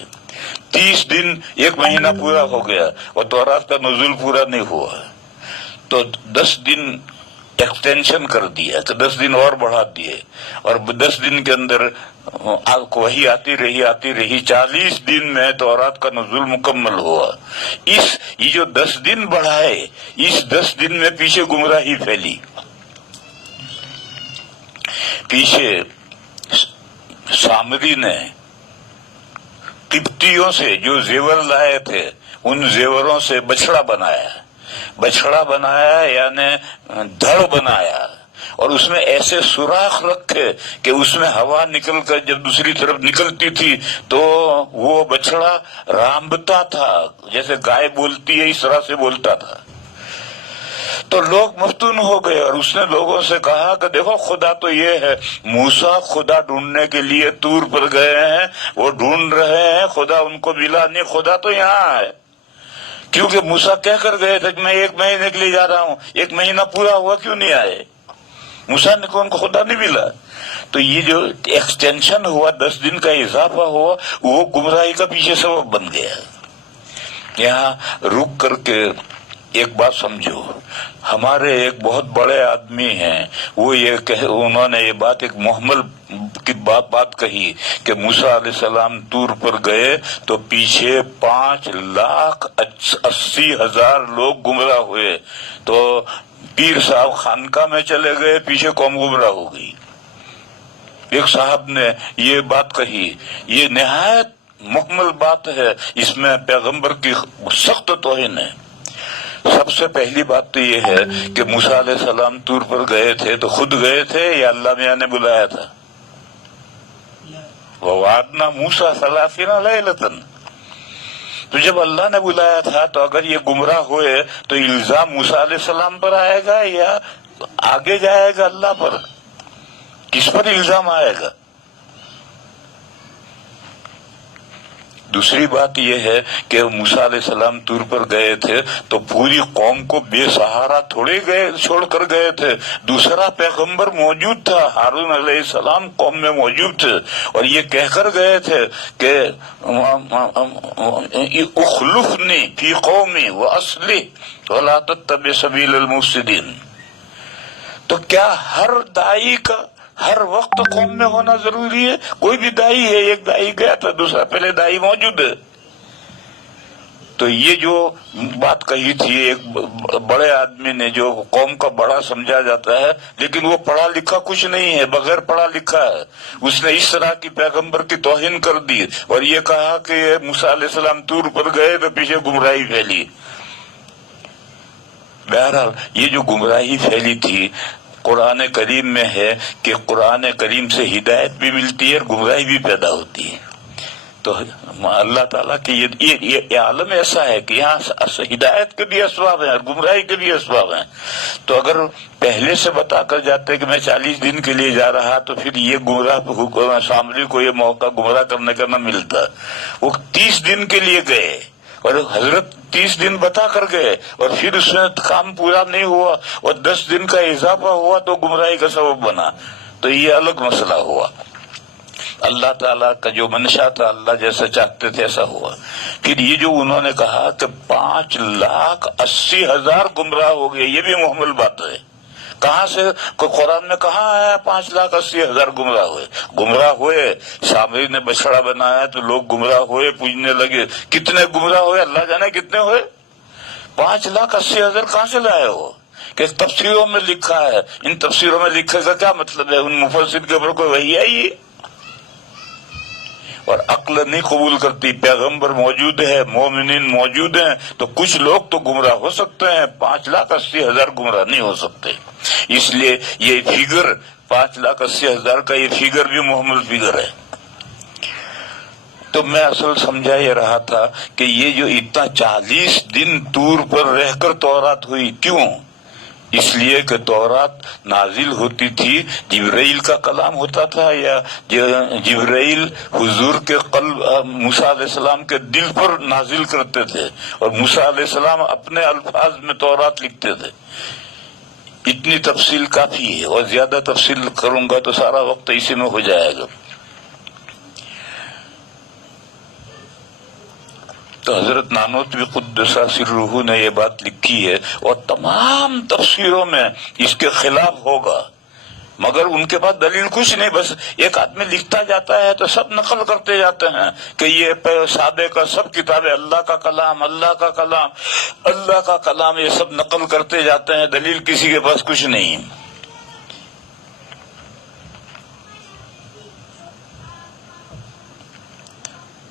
30 دن 1 مہینہ پورا ہو گیا اور تورات کا نزول پورا نہیں ہوا، تو 10 دن ایکسٹینشن کر دیا کہ 10 دن اور بڑھا دیے، اور 10 دن کے اندر وہی آتی رہی 40 دن میں تورات کا نزول مکمل ہوا۔ یہ جو 10 دن بڑھائے، اس 10 دن میں پیچھے گمراہی پھیلی۔ پیچھے سامری نے قبطیوں سے جو زیور لائے تھے ان زیوروں سے بچھڑا بنایا یعنی دھڑ بنایا، اور اس میں ایسے سوراخ رکھے کہ اس میں ہوا نکل کر جب دوسری طرف نکلتی تھی تو وہ بچڑا رامبتا تھا، جیسے گائے بولتی ہے اس طرح سے بولتا تھا۔ تو لوگ مفتون ہو گئے، اور اس نے لوگوں سے کہا کہ دیکھو خدا تو یہ ہے، موسیٰ خدا ڈھونڈنے کے لیے طور پر گئے ہیں، وہ ڈھونڈ رہے ہیں، خدا ان کو ملا نہیں، خدا تو یہاں ہے۔ کیونکہ موسیٰ کہہ کر گئے تھے کہ میں 1 مہینے کے لیے جا رہا ہوں، 1 مہینہ پورا ہوا کیوں نہیں آئے؟ موسیٰ نے کہا ان کو خدا نہیں ملا۔ تو یہ جو ایکسٹینشن ہوا، 10 دن کا اضافہ ہوا، وہ گمراہی کا پیچھے سبب بن گیا۔ یہاں رک کر کے ایک بات سمجھو، ہمارے ایک بہت بڑے آدمی ہیں، وہ انہوں نے یہ بات ایک محمل کی بات کہی کہ موسیٰ علیہ السلام طور پر گئے تو پیچھے 5,80,000 لوگ گمراہ ہوئے، تو پیر صاحب خانقاہ میں چلے گئے، پیچھے قوم گمراہ ہو گئی۔ ایک صاحب نے یہ بات کہی، یہ نہایت محمل بات ہے، اس میں پیغمبر کی سخت توہین ہے۔ سب سے پہلی بات تو یہ ہے کہ موسیٰ علیہ السلام طور پر گئے تھے تو خود گئے تھے یا اللہ میاں نے بلایا تھا؟ وَوَعَدْنَا مُوسَىٰ 30 لَيْلَةً۔ تو جب اللہ نے بلایا تھا تو اگر یہ گمراہ ہوئے تو الزام موسیٰ علیہ السلام پر آئے گا یا آگے جائے گا اللہ پر؟ کس پر الزام آئے گا؟ دوسری بات یہ ہے کہ موسیٰ علیہ السلام طور پر گئے تھے تو پوری قوم کو بے سہارا تھوڑے چھوڑ کر گئے تھے، دوسرا پیغمبر موجود تھا، ہارون علیہ السلام قوم میں موجود تھے، اور یہ کہہ کر گئے تھے کہ اخلفنی فی قومی واصلح ولا تتبع سبیل المفسدین۔ تو کیا ہر دائی کا ہر وقت قوم میں ہونا ضروری ہے؟ کوئی بھی دائی ہے، ایک دائی گیا تھا، دوسرا پہلے دائی موجود ہے۔ تو یہ جو بات کہی تھی ایک بڑے آدمی نے، جو قوم کا بڑا سمجھا جاتا ہے لیکن وہ پڑھا لکھا کچھ نہیں ہے، بغیر پڑھا لکھا ہے، اس نے اس طرح کی پیغمبر کی توہین کر دی اور یہ کہا کہ موسیٰ علیہ السلام طور پر گئے تو پیچھے گمراہی پھیلی۔ بہرحال یہ جو گمراہی پھیلی تھی، قرآن کریم میں ہے کہ قرآن کریم سے ہدایت بھی ملتی ہے اور گمراہی بھی پیدا ہوتی ہے۔ تو اللہ تعالیٰ کی یہ عالم ایسا ہے کہ یہاں ہدایت کے بھی اسباب ہیں اور گمراہی کے بھی اسباب ہیں۔ تو اگر پہلے سے بتا کر جاتے کہ میں 40 دن کے لیے جا رہا تو پھر یہ گمراہ سامری کو یہ موقع گمراہ کرنے کا نہ ملتا۔ وہ 30 دن کے لیے گئے اور حضرت 30 دن بتا کر گئے، اور پھر اس میں کام پورا نہیں ہوا اور 10 دن کا اضافہ ہوا تو گمراہی کا سبب بنا، تو یہ الگ مسئلہ ہوا۔ اللہ تعالیٰ کا جو منشا تھا، اللہ جیسا چاہتے تھے ایسا ہوا۔ پھر یہ جو انہوں نے کہا کہ 5,80,000 گمراہ ہو گئے، یہ بھی محمل بات ہے۔ کہاں سے قرآن میں کہاں آیا 5,80,000 گمراہ ہوئے؟ سامری نے بچڑا بنایا تو لوگ گمراہ ہوئے، پوجنے لگے۔ کتنے گمراہ ہوئے اللہ جانے کتنے ہوئے؟ 5,80,000 کہاں سے لائے ہو؟ کہ تفسیروں میں لکھا ہے، ان تفسیروں میں لکھے کا کیا مطلب ہے؟ ان مفسر کے اوپر کوئی وحی آئی ہے؟ اور عقل نہیں قبول کرتی۔ پیغمبر موجود ہے، مومنین موجود ہیں، تو کچھ لوگ تو گمراہ ہو سکتے ہیں، 5,80,000 گمراہ نہیں ہو سکتے۔ اس لیے یہ فگر 5,80,000 کا یہ فگر بھی محمل فگر ہے۔ تو میں اصل سمجھا یہ رہا تھا کہ یہ جو اتنا 40 دن طور پر رہ کر تورات ہوئی، کیوں؟ اس لیے کہ تورات نازل ہوتی تھی، جبرائیل کا کلام ہوتا تھا، یا جبرائیل حضور کے قلب موسیٰ علیہ السلام کے دل پر نازل کرتے تھے، اور موسیٰ علیہ السلام اپنے الفاظ میں تورات لکھتے تھے۔ اتنی تفصیل کافی ہے، اور زیادہ تفصیل کروں گا تو سارا وقت اسی میں ہو جائے گا۔ تو حضرت نانوتوی قدس سرہ نے یہ بات لکھی ہے، اور تمام تفسیروں میں اس کے خلاف ہوگا، مگر ان کے پاس دلیل کچھ نہیں، بس ایک آدمی لکھتا جاتا ہے تو سب نقل کرتے جاتے ہیں کہ یہ سابق کا سب کتابیں اللہ کا کلام، اللہ کا کلام، اللہ کا کلام، یہ سب نقل کرتے جاتے ہیں، دلیل کسی کے پاس کچھ نہیں۔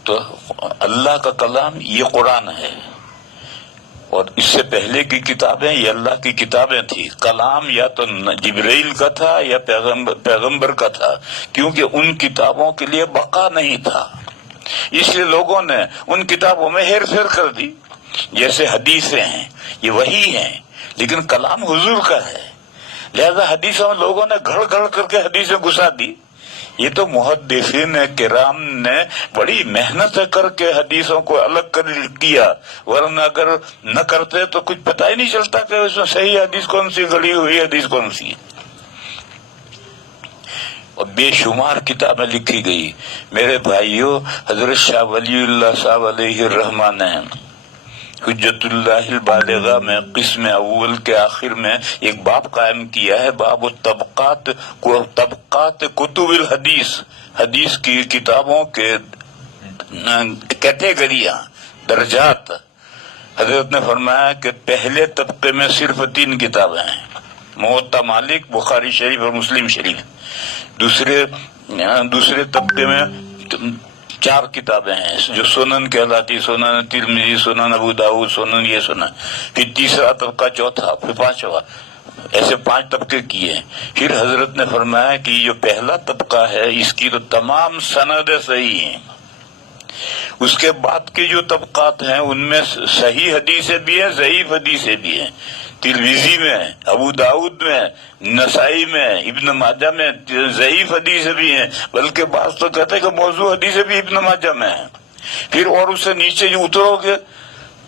تو اللہ کا کلام یہ قرآن ہے، اور اس سے پہلے کی کتابیں یہ اللہ کی کتابیں تھی۔ کلام یا تو جبرائیل کا تھا یا پیغمبر کا تھا، کیونکہ ان کتابوں کے لیے بقا نہیں تھا، اس لیے لوگوں نے ان کتابوں میں ہیر پھیر کر دی۔ جیسے حدیثیں ہیں یہ وہی ہیں، لیکن کلام حضور کا ہے، لہذا حدیثوں میں لوگوں نے گھڑ گھڑ کر کے حدیثیں گھسا دی۔ یہ تو محدثین کرام نے بڑی محنت کر کے حدیثوں کو الگ کر کیا، ورنہ اگر نہ کرتے تو کچھ پتہ ہی نہیں چلتا کہ اس میں صحیح حدیث کون سی، گڑی ہوئی حدیث کون سی۔ اور بے شمار کتابیں لکھی گئی۔ میرے بھائیوں، حضرت شاہ ولی اللہ صاحب علیہ الرحمٰن نے حجت اللہ البالغہ میں قسم اول کے آخر میں ایک باب قائم کیا ہے، باب طبقات کتب الحدیث، حدیث کی کتابوں کے کیٹیگریاں، درجات۔ حضرت نے فرمایا کہ پہلے طبقے میں صرف 3 کتابیں ہیں، موطا مالک، بخاری شریف اور مسلم شریف۔ دوسرے طبقے میں 4 کتابیں ہیں جو سنن کہلاتی، سنن ترمذی، سنن ابو داؤد، سنن یہ سنن۔ پھر تیسرا طبقہ، چوتھا، پھر 5واں، ایسے 5 طبقے کیے۔ پھر حضرت نے فرمایا کہ جو پہلا طبقہ ہے اس کی تو تمام سندیں صحیح ہیں، اس کے بعد کے جو طبقات ہیں ان میں صحیح حدیثیں بھی ہیں، ضعیف حدیثیں بھی ہیں۔ ترمذی میں، ابو داؤد میں، نسائی میں، ابن ماجہ میں ضعیف حدیثیں بھی ہیں، بلکہ بعض تو کہتے ہیں کہ موضوع حدیثیں بھی ابن ماجہ میں ہیں۔ پھر اور اس سے نیچے جو اترو گے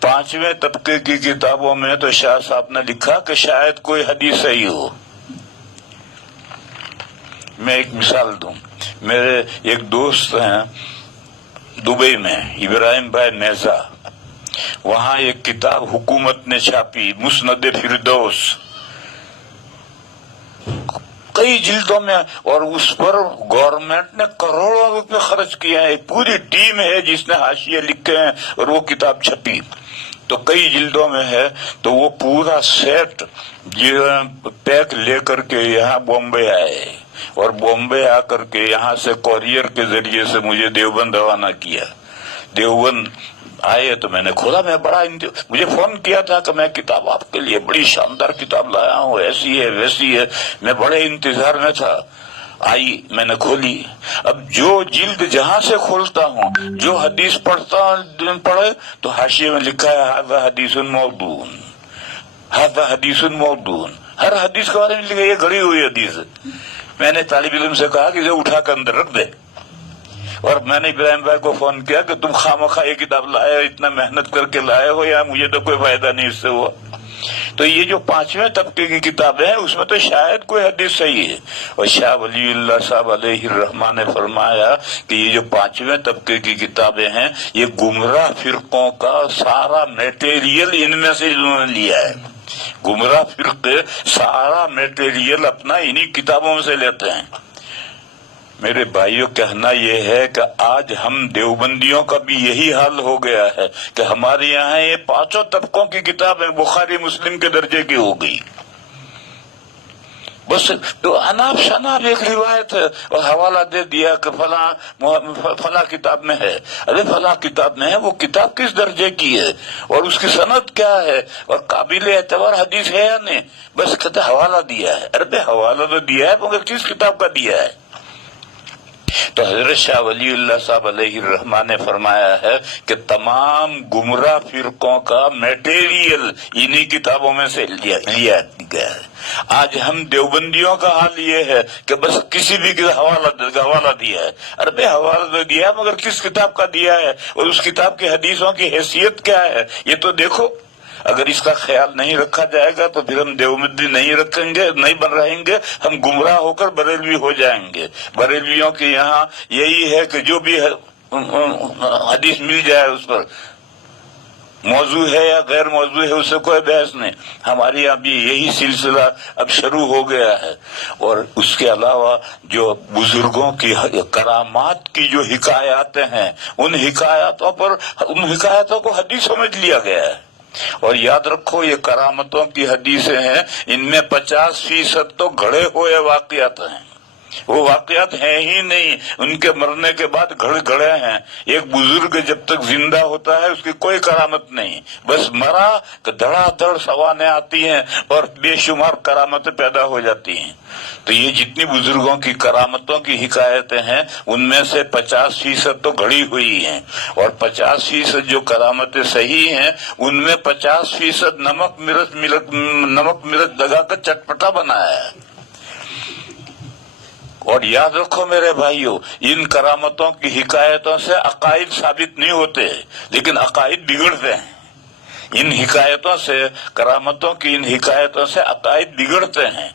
5ویں طبقے کی کتابوں میں تو شاہ صاحب نے لکھا کہ شاید کوئی حدیث صحیح ہو۔ میں ایک مثال دوں، میرے ایک دوست ہیں دبئی میں، ابراہیم بھائی میزا، وہاں ایک کتاب حکومت نے چھاپی، مسند فردوس، کئی جلدوں میں، اور اس پر گورنمنٹ نے کروڑوں روپے خرچ کیے ہیں، ایک پوری ٹیم ہے جس نے حاشیے لکھے ہیں اور وہ کتاب چھپی تو کئی جلدوں میں ہے۔ تو وہ پورا سیٹ پیک لے کر کے یہاں بامبے آئے، اور بامبے آ کر کے یہاں سے کوریئر کے ذریعے سے مجھے دیوبند روانہ کیا۔ دیوبند آئے تو میں نے کھولا، میں مجھے فون کیا تھا کہ میں کتاب آپ کے لیے بڑی شاندار کتاب لایا ہوں، ایسی ہے ویسی ہے، میں بڑے انتظار میں تھا۔ آئی، میں نے کھولی، اب جو جلد جہاں سے کھولتا ہوں، جو حدیث پڑھے تو حاشیے میں لکھا ہے ھذا حدیث موضوع، ھذا حدیث موضوع، ہر حدیث کے بارے میں لکھا یہ گھڑی ہوئی حدیث ہے۔ میں نے طالب علم سے کہا کہ اسے اٹھا کر اندر رکھ دے، اور میں نے ابراہیم بھائی کو فون کیا کہ تم خواہ یہ کتاب لائے ہو، اتنا محنت کر کے لائے ہو، یا مجھے تو کوئی فائدہ نہیں اس سے ہوا۔ تو یہ جو 5ویں طبقے کی کتابیں ہیں اس میں تو شاید کوئی حدیث صحیح ہے، اور شاہ ولی اللہ صاحب علیہ الرحمٰن نے فرمایا کہ یہ جو 5ویں طبقے کی کتابیں ہیں یہ گمراہ فرقوں کا سارا میٹیریل ان میں سے انہوں نے لیا ہے، گمراہ فرقے سارا میٹیریل اپنا انہی کتابوں میں سے لیتے ہیں۔ میرے بھائیوں، کہنا یہ ہے کہ آج ہم دیوبندیوں کا بھی یہی حال ہو گیا ہے کہ ہمارے یہاں یہ 5 طبقوں کی کتابیں بخاری مسلم کے درجے کی ہو گئی، بس اناپ شناپ ایک روایت ہے اور حوالہ دے دیا کہ فلاں کتاب میں ہے۔ ارے فلاں کتاب میں ہے، وہ کتاب کس درجے کی ہے اور اس کی سند کیا ہے اور قابل اعتبار حدیث ہے یا نہیں، بس کہتے حوالہ دیا ہے۔ ارے حوالہ تو دیا ہے مگر کس کتاب کا دیا ہے؟ تو حضرت شاہ ولی اللہ صاحب علیہ الرحمٰن نے فرمایا ہے کہ تمام گمراہ فرقوں کا میٹیریل انہی کتابوں میں سے لیا گیا ہے۔ آج ہم دیوبندیوں کا حال یہ ہے کہ بس کسی بھی حوالہ دیا ہے۔ ارے حوالہ تو دیا ہے مگر کس کتاب کا دیا ہے اور اس کتاب کی حدیثوں کی حیثیت کیا ہے یہ تو دیکھو۔ اگر اس کا خیال نہیں رکھا جائے گا تو پھر ہم دیوبندی نہیں بن رہیں گے، ہم گمراہ ہو کر بریلوی ہو جائیں گے۔ بریلویوں کے یہاں یہی ہے کہ جو بھی حدیث مل جائے اس پر موضوع ہے یا غیر موضوع ہے اس سے کوئی بحث نہیں. ہمارے یہاں بھی یہی سلسلہ اب شروع ہو گیا ہے. اور اس کے علاوہ جو بزرگوں کی کرامات کی جو حکایاتیں ہیں ان حکایتوں کو حدیث سمجھ لیا گیا ہے. اور یاد رکھو یہ کرامتوں کی حدیثیں ہیں، ان میں 50% تو گھڑے ہوئے واقعات ہیں. وہ واقعات ہیں ہی نہیں، ان کے مرنے کے بعد گھڑے ہیں. ایک بزرگ جب تک زندہ ہوتا ہے اس کی کوئی کرامت نہیں، بس مرا کہ دھڑا دھڑ سوانح آتی ہیں اور بے شمار کرامتیں پیدا ہو جاتی ہیں. تو یہ جتنی بزرگوں کی کرامتوں کی حکایتیں ہیں ان میں سے 50% تو گھڑی ہوئی ہیں، اور 50% جو کرامتیں صحیح ہیں ان میں 50% نمک مرچ لگا کر چٹپٹا بنایا ہے. اور یاد رکھو میرے بھائیو، ان کرامتوں کی حکایتوں سے عقائد ثابت نہیں ہوتے لیکن عقائد بگڑتے ہیں. ان حکایتوں سے، کرامتوں کی ان حکایتوں سے عقائد بگڑتے ہیں.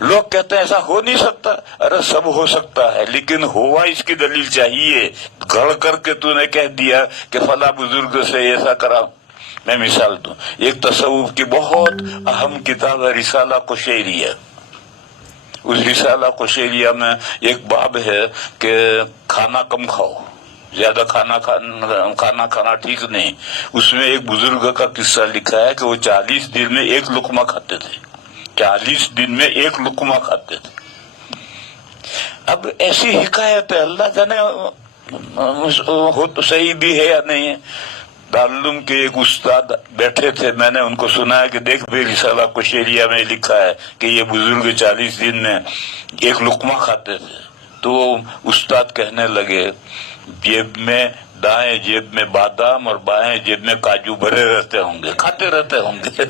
لوگ کہتے ہیں ایسا ہو نہیں سکتا. ارے سب ہو سکتا ہے لیکن ہوا اس کی دلیل چاہیے. گھڑ کر کے تو نے کہہ دیا کہ فلاں بزرگ سے ایسا کرا. میں مثال دوں، ایک تصوف کی بہت اہم کتاب ہے رسالہ قشیریہ. اس رسالہ قشیریہ میں ایک باب ہے کہ کھانا کم کھاؤ، زیادہ کھانا کھانا ٹھیک نہیں. اس میں ایک بزرگ کا قصہ لکھا ہے کہ وہ 40 دن میں ایک لقمہ کھاتے تھے. 40 دن میں ایک لقمہ کھاتے تھے. اب ایسی حکایت ہے، اللہ جانے ہو تو صحیح بھی ہے یا نہیں ہے. دارالعلوم کے ایک استاد بیٹھے تھے، میں نے ان کو سنایا کہ دیکھ بھائی رسالہ قشیریہ میں لکھا ہے کہ یہ بزرگ 40 دن میں ایک لقمہ کھاتے تھے. تو استاد کہنے لگے جیب میں، دائیں جیب میں بادام اور بائیں جیب میں کاجو بھرے رہتے ہوں گے، کھاتے رہتے ہوں گے.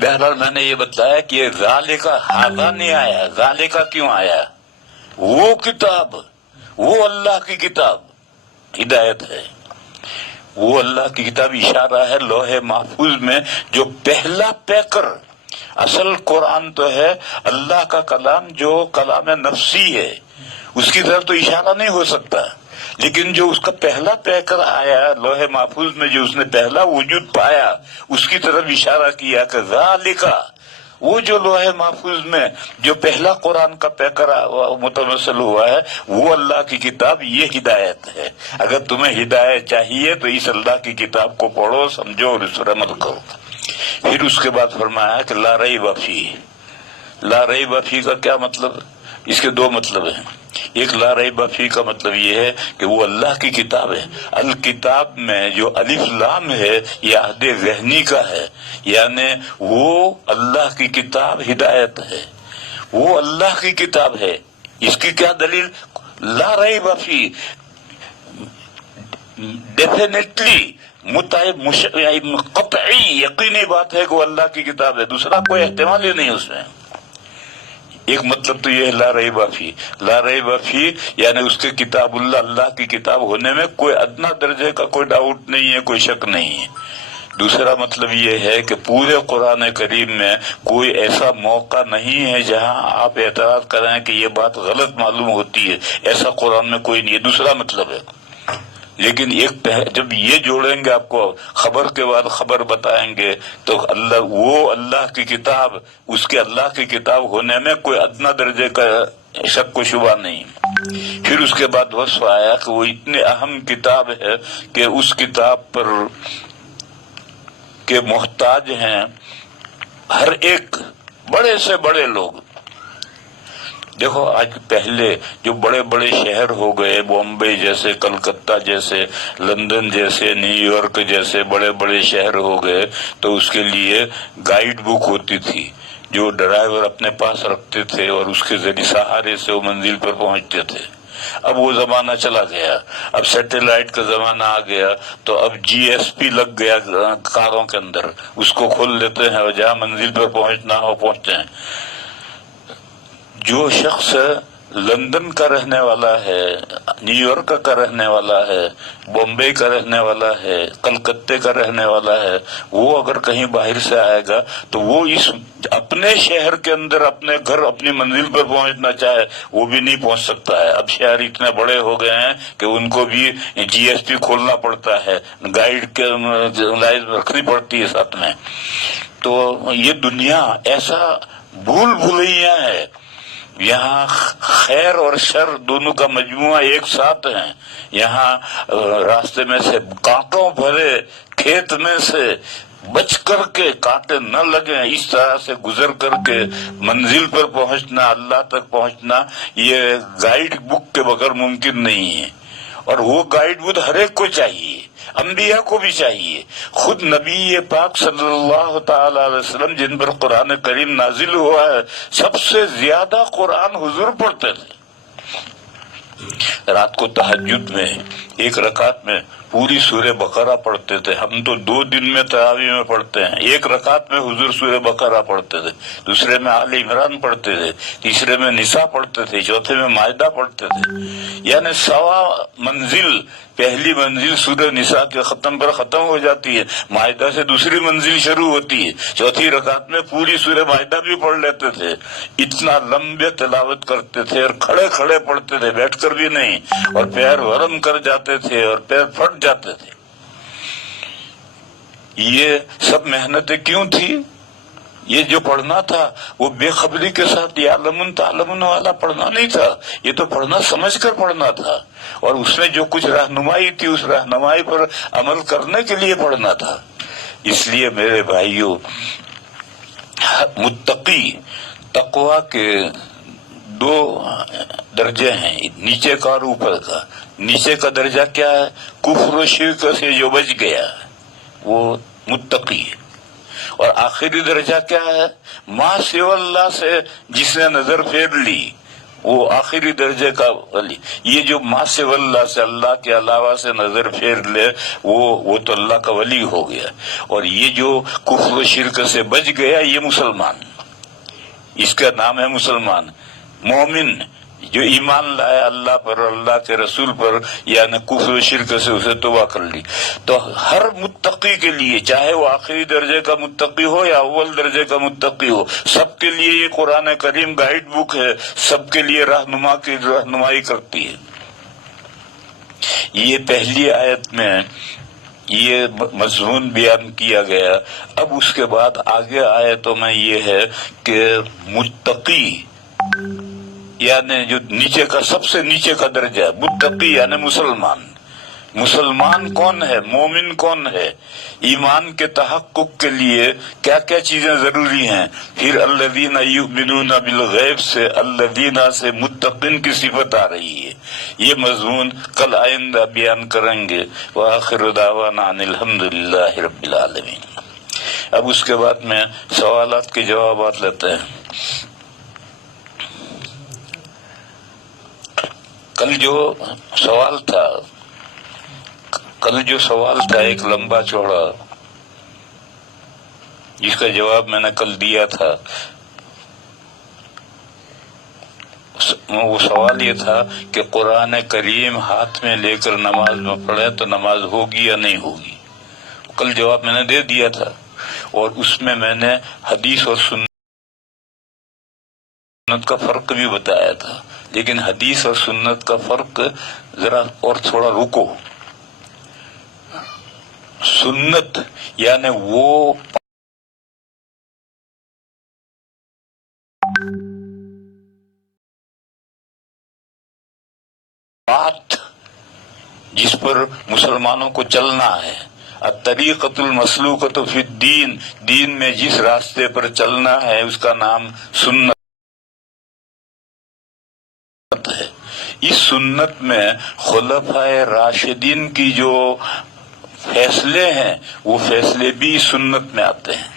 بہرحال میں نے یہ بتایا کہ یہ ذالکہ ہاذا نہیں آیا. ذالکہ کیوں آیا؟ وہ کتاب، وہ اللہ کی کتاب ہدایت ہے. وہ اللہ کی کتاب اشارہ ہے لوح محفوظ میں جو پہلا پیکر. اصل قرآن تو ہے اللہ کا کلام جو کلام نفسی ہے، اس کی طرف تو اشارہ نہیں ہو سکتا. لیکن جو اس کا پہلا پیکر آیا لوح محفوظ میں، جو اس نے پہلا وجود پایا، اس کی طرف اشارہ کیا کہ ذالکہ، وہ جو لوح محفوظ میں جو پہلا قرآن کا پیکر متمثل ہوا ہے وہ اللہ کی کتاب، یہ ہدایت ہے. اگر تمہیں ہدایت چاہیے تو اس اللہ کی کتاب کو پڑھو، سمجھو اور اس پر عمل کرو. پھر اس کے بعد فرمایا کہ لا ریب فیہ. لا ریب فیہ کا کیا مطلب؟ اس کے دو مطلب ہیں. ایک لا ریب فیہ کا مطلب یہ ہے کہ وہ اللہ کی کتاب ہے. الکتاب میں جو الف لام ہے یہ عہد ذہنی کا ہے، یعنی وہ اللہ کی کتاب ہدایت ہے، وہ اللہ کی کتاب ہے. اس کی کیا دلیل؟ لا ریب فیہ، ڈیفینیٹلی قطعی یقینی بات ہے کہ وہ اللہ کی کتاب ہے، دوسرا کوئی احتمال ہی نہیں اس میں. ایک مطلب تو یہ ہے لا ریب فیہ. لا ریب فیہ یعنی اس کے کتاب اللہ کی کتاب ہونے میں کوئی ادنا درجے کا کوئی ڈاؤٹ نہیں ہے، کوئی شک نہیں ہے. دوسرا مطلب یہ ہے کہ پورے قرآن کریم میں کوئی ایسا موقع نہیں ہے جہاں آپ اعتراض کریں کہ یہ بات غلط معلوم ہوتی ہے، ایسا قرآن میں کوئی نہیں ہے. دوسرا مطلب ہے. لیکن جب یہ جوڑیں گے، آپ کو خبر کے بعد خبر بتائیں گے، تو اللہ کی کتاب، اس کے اللہ کی کتاب ہونے میں کوئی ادنا درجے کا شک و شبہ نہیں. پھر اس کے بعد وصف آیا کہ وہ اتنی اہم کتاب ہے کہ اس کتاب پر کے محتاج ہیں ہر ایک بڑے سے بڑے لوگ. دیکھو آج پہلے جو بڑے بڑے شہر ہو گئے، بامبے جیسے، کلکتہ جیسے، لندن جیسے، نیو یارک جیسے بڑے بڑے شہر ہو گئے، تو اس کے لیے گائیڈ بک ہوتی تھی جو ڈرائیور اپنے پاس رکھتے تھے اور اس کے ذریعے سہارے سے وہ منزل پر پہنچتے تھے. اب وہ زمانہ چلا گیا، اب سیٹلائٹ کا زمانہ آ گیا، تو اب جی ایس پی لگ گیا کاروں کے اندر، اس کو کھول لیتے ہیں اور جہاں منزل پر پہنچنا ہو پہنچتے ہیں. جو شخص لندن کا رہنے والا ہے، نیو یارک کا رہنے والا ہے، بمبئی کا رہنے والا ہے، کلکتے کا رہنے والا ہے، وہ اگر کہیں باہر سے آئے گا تو وہ اس اپنے شہر کے اندر اپنے گھر اپنی منزل پر پہنچنا چاہے وہ بھی نہیں پہنچ سکتا ہے۔ اب شہر اتنے بڑے ہو گئے ہیں کہ ان کو بھی جی ایس ٹی کھولنا پڑتا ہے، گائیڈ کے لائن رکھنی پڑتی ہے ساتھ میں۔ تو یہ دنیا ایسا بھول بھلیا ہے، یہاں خیر اور شر دونوں کا مجموعہ ایک ساتھ ہیں۔ یہاں راستے میں سے کانٹوں بھرے کھیت میں سے بچ کر کے، کانٹے نہ لگیں اس طرح سے گزر کر کے منزل پر پہنچنا، اللہ تک پہنچنا، یہ گائیڈ بک کے بغیر ممکن نہیں ہے۔ اور وہ گائیڈ بک ہر ایک کو چاہیے، انبیاء کو بھی چاہیے۔ خود نبی پاک صلی اللہ تعالی علیہ وسلم جن پر قرآن کریم نازل ہوا ہے، سب سے زیادہ قرآن حضور پڑھتے تھے۔ رات کو تہجد میں ایک رکعت میں پوری سورہ بقرہ پڑھتے تھے۔ ہم تو 2 دن میں تراویح میں پڑھتے ہیں، ایک رکعت میں حضور سورہ بقرہ پڑھتے تھے، دوسرے میں آل عمران پڑھتے تھے، تیسرے میں نساء پڑھتے تھے، چوتھے میں مائدہ پڑھتے تھے۔ یعنی 1.25 منزل، پہلی منزل سورہ نساء کے ختم پر ختم ہو جاتی ہے، مائدہ سے دوسری منزل شروع ہوتی ہے، چوتھی رکعت میں پوری سورہ مائدہ بھی پڑھ لیتے تھے۔ اتنا لمبے تلاوت کرتے تھے اور کھڑے کھڑے پڑھتے تھے، بیٹھ کر بھی نہیں، اور پیر ورم کر جاتے تھے اور پیر پھٹ جاتے تھے۔ یہ سب محنتیں کیوں تھی؟ یہ جو پڑھنا تھا وہ بے خبری کے ساتھ یعلمون تعلمون والا پڑھنا نہیں تھا، یہ تو پڑھنا سمجھ کر پڑھنا تھا، اور اس میں جو کچھ رہنمائی تھی اس رہنمائی پر عمل کرنے کے لیے پڑھنا تھا۔ اس لیے میرے بھائیوں، متقی تقوی کے 2 درجے ہیں، نیچے کا اور اوپر کا۔ نیچے کا درجہ کیا ہے؟ کفر و شرک سے جو بچ گیا وہ متقی ہے۔ اور آخری درجہ کیا ہے؟ ما سوی اللہ سے جس نے نظر پھیر لی، وہ آخری درجے کا ولی۔ یہ جو ما سوی اللہ سے، اللہ کے علاوہ سے نظر پھیر لے، وہ تو اللہ کا ولی ہو گیا۔ اور یہ جو کفر و شرک سے بچ گیا یہ مسلمان، اس کا نام ہے مسلمان۔ مومن جو ایمان لائے اللہ پر، اللہ کے رسول پر، یعنی کفر و شرک سے اسے توبہ کر لی۔ تو ہر متقی کے لیے، چاہے وہ آخری درجے کا متقی ہو یا اول درجے کا متقی ہو، سب کے لیے یہ قرآن کریم گائیڈ بک ہے، سب کے لیے رہنمائی کرتی ہے۔ یہ پہلی آیت میں یہ مضمون بیان کیا گیا۔ اب اس کے بعد آگے آیتوں میں یہ ہے کہ متقی یعنی جو نیچے کا سب سے نیچے کا درجہ ہے، متقی یعنی مسلمان۔ مسلمان کون ہے؟ مومن کون ہے؟ ایمان کے تحقق کے لیے کیا کیا چیزیں ضروری ہیں؟ پھر الذین یؤمنون بالغیب سے الذین سے متقین کی صفت آ رہی ہے۔ یہ مضمون کل آئندہ بیان کریں گے۔ وآخر دعوانا ان الحمدللہ رب العالمین۔ اب اس کے بعد میں سوالات کے جوابات لیتے ہیں۔ کل جو سوال تھا ایک لمبا چوڑا، جس کا جواب میں نے کل دیا تھا، وہ سوال یہ تھا کہ قرآن کریم ہاتھ میں لے کر نماز میں پڑھے تو نماز ہوگی یا نہیں ہوگی۔ کل جواب میں نے دے دیا تھا، اور اس میں نے حدیث اور سنت کا فرق بھی بتایا تھا۔ لیکن حدیث اور سنت کا فرق ذرا اور تھوڑا رکو۔ سنت یعنی وہ بات جس پر مسلمانوں کو چلنا ہے، الطریقۃ المسلوکۃ فی الدین، دین میں جس راستے پر چلنا ہے اس کا نام سنت ہے۔ اس سنت میں خلفائے راشدین کی جو فیصلے ہیں وہ فیصلے بھی سنت میں آتے ہیں۔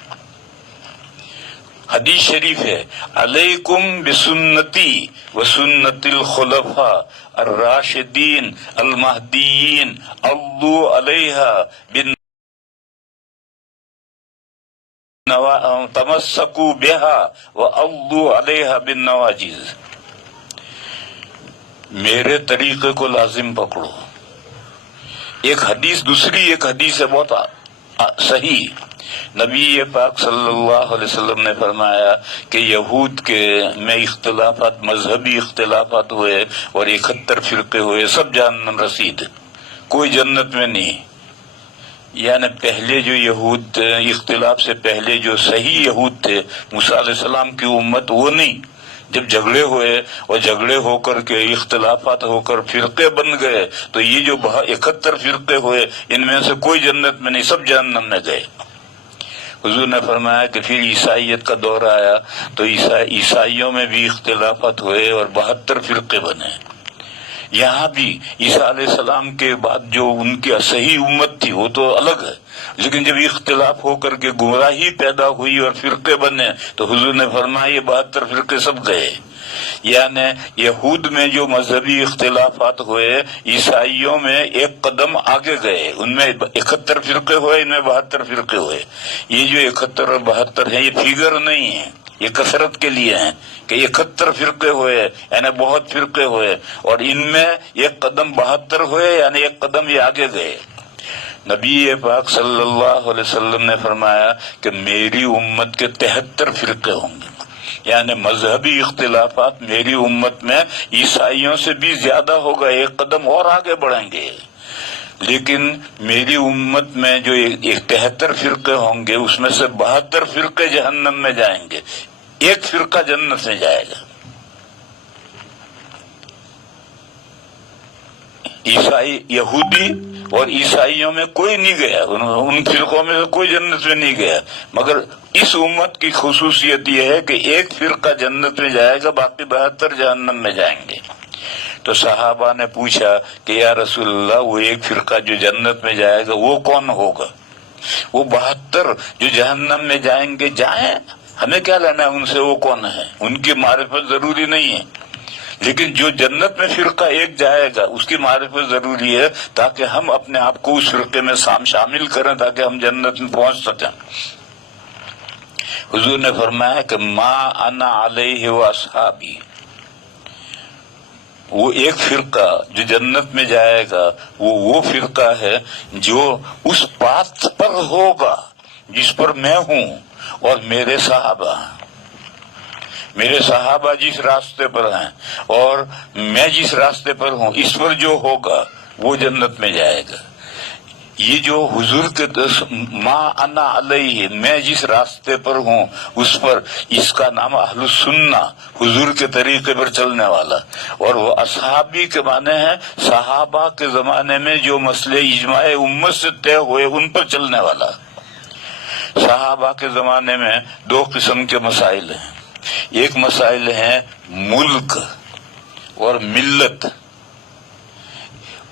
حدیث شریف ہے، علیکم بسنتی وسنت الخلفاء الراشدین المہدیین عضوا علیہا تمسکوا بہا وعضوا علیہا بالنواجذ۔ میرے طریقے کو لازم پکڑو. ایک حدیث ہے بہت صحیح. نبی پاک صلی اللہ علیہ وسلم نے فرمایا کہ یہود کے میں اختلافات، مذہبی اختلافات ہوئے اور 71 فرقے ہوئے، سب جہنم رسید، کوئی جنت میں نہیں. یعنی پہلے جو یہود اختلاف سے پہلے جو صحیح یہود تھے، موسیٰ علیہ السلام کی امت، وہ نہیں. جب جھگڑے ہوئے اور جھگڑے ہو کر کے اختلافات ہو کر فرقے بن گئے تو یہ جو 71 فرقے ہوئے ان میں سے کوئی جنت میں نہیں، سب جہنم میں گئے. حضور نے فرمایا کہ پھر عیسائیت کا دور آیا تو عیسائیوں میں بھی اختلافات ہوئے اور 72 فرقے بنے. یہاں بھی عیسیٰ علیہ السلام کے بعد جو ان کی صحیح امت تھی وہ تو الگ ہے، لیکن جب اختلاف ہو کر کے گمراہی پیدا ہوئی اور فرقے بنے تو حضور نے فرمایا یہ 72 فرقے سب گئے. یعنی یہود میں جو مذہبی اختلافات ہوئے، عیسائیوں میں ایک قدم آگے گئے. ان میں 71 فرقے ہوئے، ان میں 72 فرقے ہوئے. یہ جو 71 اور 72 ہیں یہ فیگر نہیں ہے، یہ کثرت کے لیے ہیں کہ 71 فرقے ہوئے یعنی بہت فرقے ہوئے، اور ان میں ایک قدم 72 ہوئے یعنی ایک قدم یہ آگے گئے. نبی پاک صلی اللہ علیہ وسلم نے فرمایا کہ میری امت کے 73 فرقے ہوں گے. یعنی مذہبی اختلافات میری امت میں عیسائیوں سے بھی زیادہ ہوگا، ایک قدم اور آگے بڑھیں گے. لیکن میری امت میں جو 73 فرقے ہوں گے اس میں سے 72 فرقے جہنم میں جائیں گے، ایک فرقہ جنت میں جائے گا. یہودی اور عیسائیوں میں کوئی نہیں گیا، ان فرقوں میں سے کوئی جنت میں نہیں گیا. مگر اس امت کی خصوصیت یہ ہے کہ ایک فرقہ جنت میں جائے گا، باقی 72 جہنم میں جائیں گے. تو صحابہ نے پوچھا کہ یا رسول اللہ وہ ایک فرقہ جو جنت میں جائے گا وہ کون ہوگا؟ وہ 72 جو جہنم میں جائیں گے جائیں، ہمیں کیا لینا ہے ان سے، وہ کون ہے؟ ان کی معرفت ضروری نہیں ہے. لیکن جو جنت میں فرقہ ایک جائے گا اس کی معرفت ضروری ہے تاکہ ہم اپنے آپ کو اس فرقے میں شامل کریں تاکہ ہم جنت میں پہنچ سکیں. حضور نے فرمایا کہ ما انا علیہ و اصحابی، وہ ایک فرقہ جو جنت میں جائے گا وہ فرقہ ہے جو اس بات پر ہوگا جس پر میں ہوں اور میرے صحابہ جس راستے پر ہیں اور میں جس راستے پر ہوں، اس پر جو ہوگا وہ جنت میں جائے گا. یہ جو حضور کے ما انا علیہ، میں جس راستے پر ہوں اس پر، اس کا نام اہل السنہ، حضور کے طریقے پر چلنے والا. اور وہ اصحابی کے معنی ہیں صحابہ کے زمانے میں جو مسئلے اجماع امت سے طے ہوئے ان پر چلنے والا. صحابہ کے زمانے میں 2 قسم کے مسائل ہیں. ایک مسائل ہیں ملک اور ملت،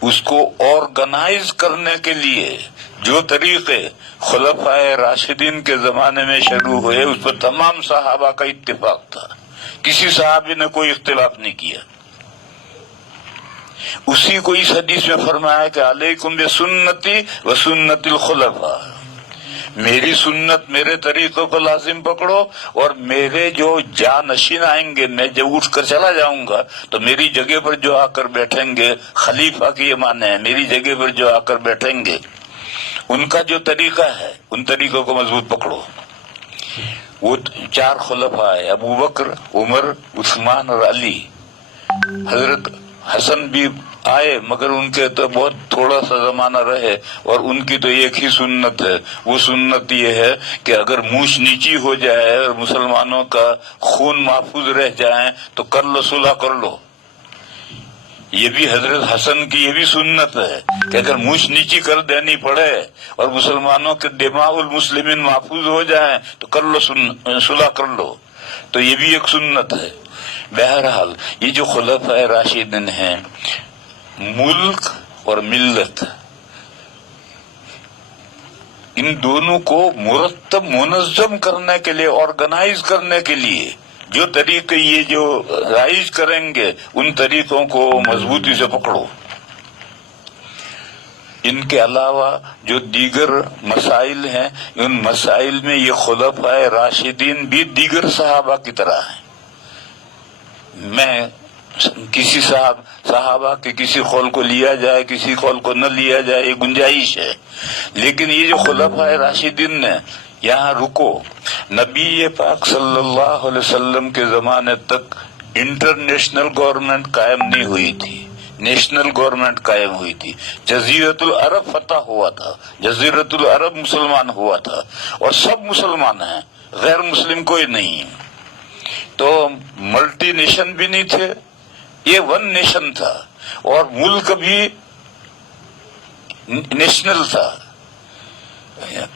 اس کو آرگنائز کرنے کے لیے جو طریقے خلفائے راشدین کے زمانے میں شروع ہوئے اس پر تمام صحابہ کا اتفاق تھا، کسی صحابی نے کوئی اختلاف نہیں کیا. اسی کو اس حدیث میں فرمایا کہ علیکم بسنتی و سنت الخلفاء، میری سنت، میرے طریقوں کو لازم پکڑو، اور میرے جو جانشین آئیں گے، میں جب اٹھ کر چلا جاؤں گا تو میری جگہ پر جو آ کر بیٹھیں گے، خلیفہ کی یہ معنی ہے، میری جگہ پر جو آ کر بیٹھیں گے ان کا جو طریقہ ہے ان طریقوں کو مضبوط پکڑو. وہ 4 خلفاء ہیں، ابو بکر، عمر، عثمان اور علی. حضرت حسن بھی آئے مگر ان کے تو بہت تھوڑا سا زمانہ رہے، اور ان کی تو ایک ہی سنت ہے. وہ سنت یہ ہے کہ اگر مونچھ نیچی ہو جائے اور مسلمانوں کا خون محفوظ رہ جائے تو کر لو، صلح کر لو. یہ بھی حضرت حسن کی یہ بھی سنت ہے کہ اگر مونچھ نیچی کر دینی پڑے اور مسلمانوں کے دماء المسلمین محفوظ ہو جائیں تو کر لو، صلح کر لو. تو یہ بھی ایک سنت ہے. بہرحال یہ جو خلفائے راشدین ہیں، ملک اور ملت، ان دونوں کو مرتب منظم کرنے کے لیے، آرگنائز کرنے کے لیے جو طریقے یہ جو رائج کریں گے ان طریقوں کو مضبوطی سے پکڑو. ان کے علاوہ جو دیگر مسائل ہیں ان مسائل میں یہ خلفائے راشدین بھی دیگر صحابہ کی طرح ہیں. میں کسی صحابہ کے کسی قول کو لیا جائے، کسی قول کو نہ لیا جائے، یہ گنجائش ہے، لیکن یہ جو خلفائے راشدین نے یہاں رکو، نبی پاک صلی اللہ علیہ وسلم کے زمانے تک انٹرنیشنل گورنمنٹ قائم نہیں ہوئی تھی، نیشنل گورنمنٹ قائم ہوئی تھی، جزیرت العرب فتح ہوا تھا، جزیرت العرب مسلمان ہوا تھا، اور سب مسلمان ہیں، غیر مسلم کوئی نہیں، تو ملٹی نیشن بھی نہیں تھے، یہ ون نیشن تھا، اور ملک بھی نیشنل تھا۔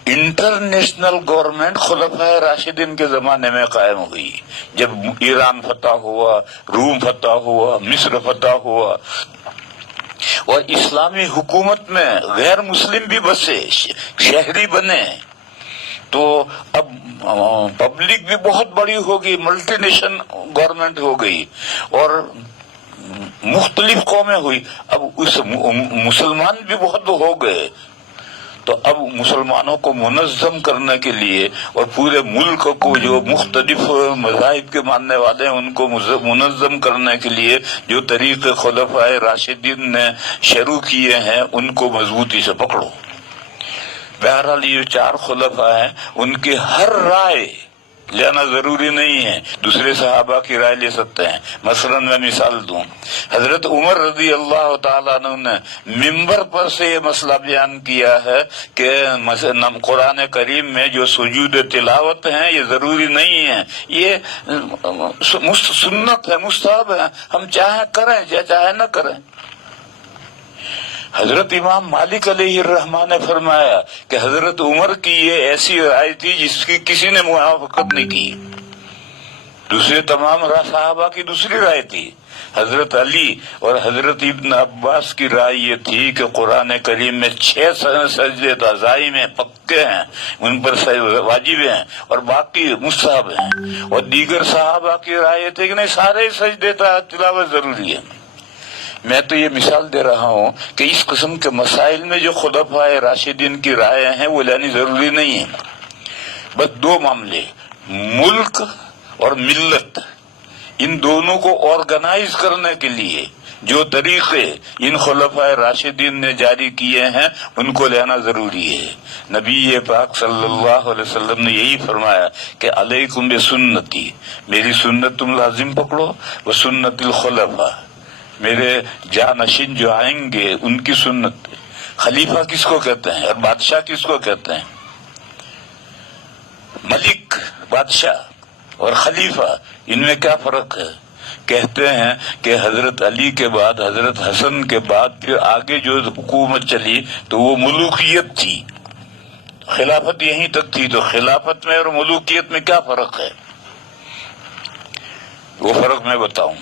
انٹرنیشنل گورنمنٹ خلفائے راشدین کے زمانے میں قائم ہوئی، جب ایران فتح ہوا، روم فتح ہوا، مصر فتح ہوا، اور اسلامی حکومت میں غیر مسلم بھی بسے، شہری بنے، تو اب پبلک بھی بہت بڑی ہوگی، ملٹی نیشن گورنمنٹ ہو گئی، اور مختلف قومیں ہوئی، اب اس مسلمان بھی بہت ہو گئے، تو اب مسلمانوں کو منظم کرنے کے لیے اور پورے ملک کو جو مختلف مذاہب کے ماننے والے ہیں ان کو منظم کرنے کے لیے جو طریقے خلفائے راشدین نے شروع کیے ہیں ان کو مضبوطی سے پکڑو۔ بہرحال یہ چار خلفاء ہیں، ان کی ہر رائے لینا ضروری نہیں ہے، دوسرے صحابہ کی رائے لے سکتے ہیں۔ مثلا میں مثال دوں، حضرت عمر رضی اللہ تعالیٰ عنہ نے ممبر پر سے یہ مسئلہ بیان کیا ہے کہ قرآن کریم میں جو سجود تلاوت ہیں یہ ضروری نہیں ہے، یہ سنت ہے، مستحب ہے، ہم چاہے کریں چاہے نہ کریں۔ حضرت امام مالک علیہ الرحمہ نے فرمایا کہ حضرت عمر کی یہ ایسی رائے تھی جس کی کسی نے موافقت نہیں کی، دوسرے تمام صحابہ کی دوسری رائے تھی۔ حضرت علی اور حضرت ابن عباس کی رائے یہ تھی کہ قرآن کریم میں 6 سجدے تازائی میں پکے ہیں، ان پر واجب ہیں اور باقی مستحب ہیں، اور دیگر صحابہ کی رائے تھی کہ نہیں، سارے سجدے تلاوت ضروری ہے۔ میں تو یہ مثال دے رہا ہوں کہ اس قسم کے مسائل میں جو خلفائے راشدین کی رائے ہیں وہ لینی ضروری نہیں ہے۔ بس 2 معاملے، ملک اور ملت، ان دونوں کو آرگنائز کرنے کے لیے جو طریقے ان خلفائے راشدین نے جاری کیے ہیں ان کو لینا ضروری ہے۔ نبی پاک صلی اللہ علیہ وسلم نے یہی فرمایا کہ علیکم بسنتی، میری سنت تم لازم پکڑو، وہ سنت الخلفاء، میرے جانشین جو آئیں گے ان کی سنت۔ خلیفہ کس کو کہتے ہیں اور بادشاہ کس کو کہتے ہیں؟ ملک، بادشاہ اور خلیفہ، ان میں کیا فرق ہے؟ کہتے ہیں کہ حضرت علی کے بعد، حضرت حسن کے بعد پھر آگے جو حکومت چلی تو وہ ملوکیت تھی، خلافت یہیں تک تھی، تو خلافت میں اور ملوکیت میں کیا فرق ہے؟ وہ فرق میں بتاؤں۔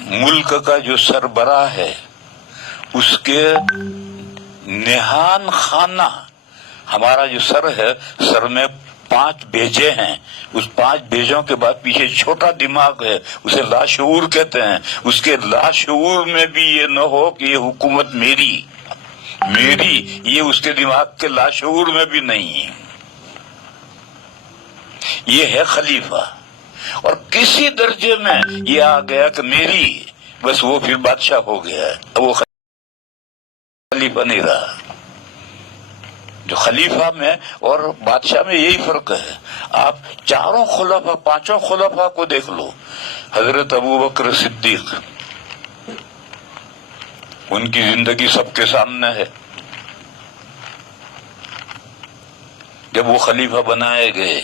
ملک کا جو سربراہ ہے اس کے نہان خانہ، ہمارا جو سر ہے، سر میں 5 بیجے ہیں، اس 5 بیجوں کے بعد پیچھے چھوٹا دماغ ہے، اسے لاشعور کہتے ہیں، اس کے لاشعور میں بھی یہ نہ ہو کہ یہ حکومت میری، یہ اس کے دماغ کے لاشعور میں بھی نہیں ہے، یہ ہے خلیفہ۔ اور کسی درجے میں یہ آ گیا کہ میری، بس وہ پھر بادشاہ ہو گیا ہے، اب وہ خلیفہ نہیں رہا۔ جو خلیفہ میں اور بادشاہ میں یہی فرق ہے۔ آپ چاروں خلفاء، 5 خلفاء کو دیکھ لو، حضرت ابوبکر صدیق، ان کی زندگی سب کے سامنے ہے۔ جب وہ خلیفہ بنائے گئے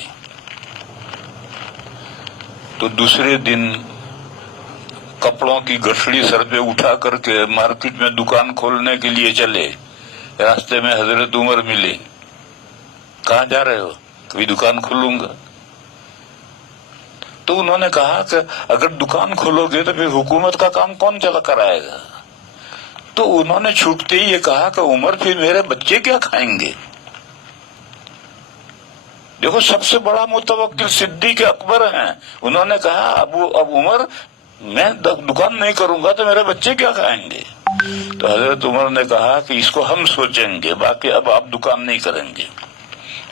تو دوسرے دن کپڑوں کی گٹھڑی سر پہ اٹھا کر کے مارکیٹ میں دکان کھولنے کے لیے چلے، راستے میں حضرت عمر ملے، کہاں جا رہے ہو؟ کبھی دکان کھولوں گا۔ تو انہوں نے کہا کہ اگر دکان کھولو گے تو پھر حکومت کا کام کون چلا کرائے گا؟ تو انہوں نے چھوٹتے ہی یہ کہا کہ عمر پھر میرے بچے کیا کھائیں گے؟ دیکھو، سب سے بڑا متوکل صدیق اکبر ہیں، انہوں نے کہا اب عمر، میں دکان نہیں کروں گا تو میرے بچے کیا کھائیں گے؟ تو حضرت عمر نے کہا کہ اس کو ہم سوچیں گے، باقی اب آپ دکان نہیں کریں گے۔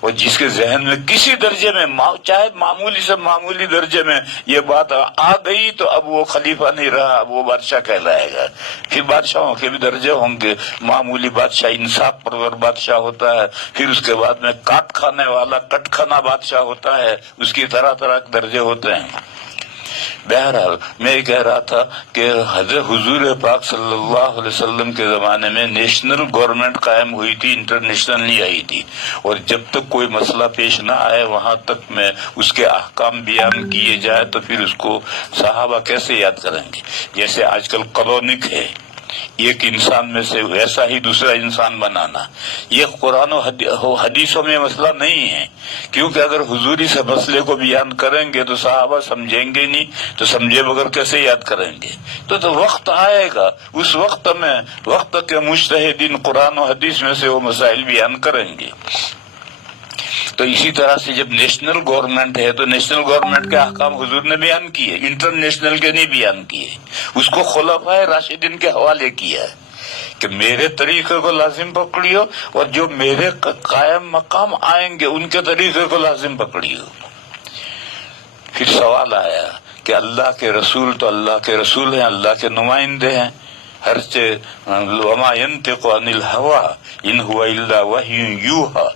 اور جس کے ذہن میں کسی درجے میں چاہے معمولی سے معمولی درجے میں یہ بات آ گئی تو اب وہ خلیفہ نہیں رہا، اب وہ بادشاہ کہلائے گا۔ پھر بادشاہوں کے بھی درجے ہوں گے، معمولی بادشاہ انصاف پرور بادشاہ ہوتا ہے، پھر اس کے بعد میں کاٹ کھانے والا کٹ کھانا بادشاہ ہوتا ہے، اس کی طرح طرح کے درجے ہوتے ہیں۔ بہرحال میں یہ کہہ رہا تھا کہ حضرت حضور پاک صلی اللہ علیہ وسلم کے زمانے میں نیشنل گورنمنٹ قائم ہوئی تھی، انٹرنیشنل نہیں آئی تھی، اور جب تک کوئی مسئلہ پیش نہ آئے وہاں تک میں اس کے احکام بیان کیے جائے تو پھر اس کو صحابہ کیسے یاد کریں گے؟ جیسے آج کل کلونک ہے، ایک انسان میں سے ویسا ہی دوسرا انسان بنانا، یہ قرآن و حدیثوں میں مسئلہ نہیں ہے، کیونکہ اگر حضوری سے مسئلے کو بیان کریں گے تو صحابہ سمجھیں گے نہیں، تو سمجھے بغیر کیسے یاد کریں گے؟ تو وقت آئے گا، اس وقت میں وقت کے مجتہدین قرآن و حدیث میں سے وہ مسائل بیان کریں گے۔ تو اسی طرح سے جب نیشنل گورنمنٹ ہے تو نیشنل گورنمنٹ کے احکام حضور نے بیان کیے، انٹرنیشنل کے نہیں بیان کیے، اس کو خلفائے راشدین کے حوالے کیا کہ میرے طریقے کو لازم پکڑیو اور جو میرے قائم مقام آئیں گے ان کے طریقے کو لازم پکڑیو۔ پھر سوال آیا کہ اللہ کے رسول تو اللہ کے رسول ہیں، اللہ کے نمائندے ہیں، وما ينطق عن الهوى ان هو الا وحی یوحی،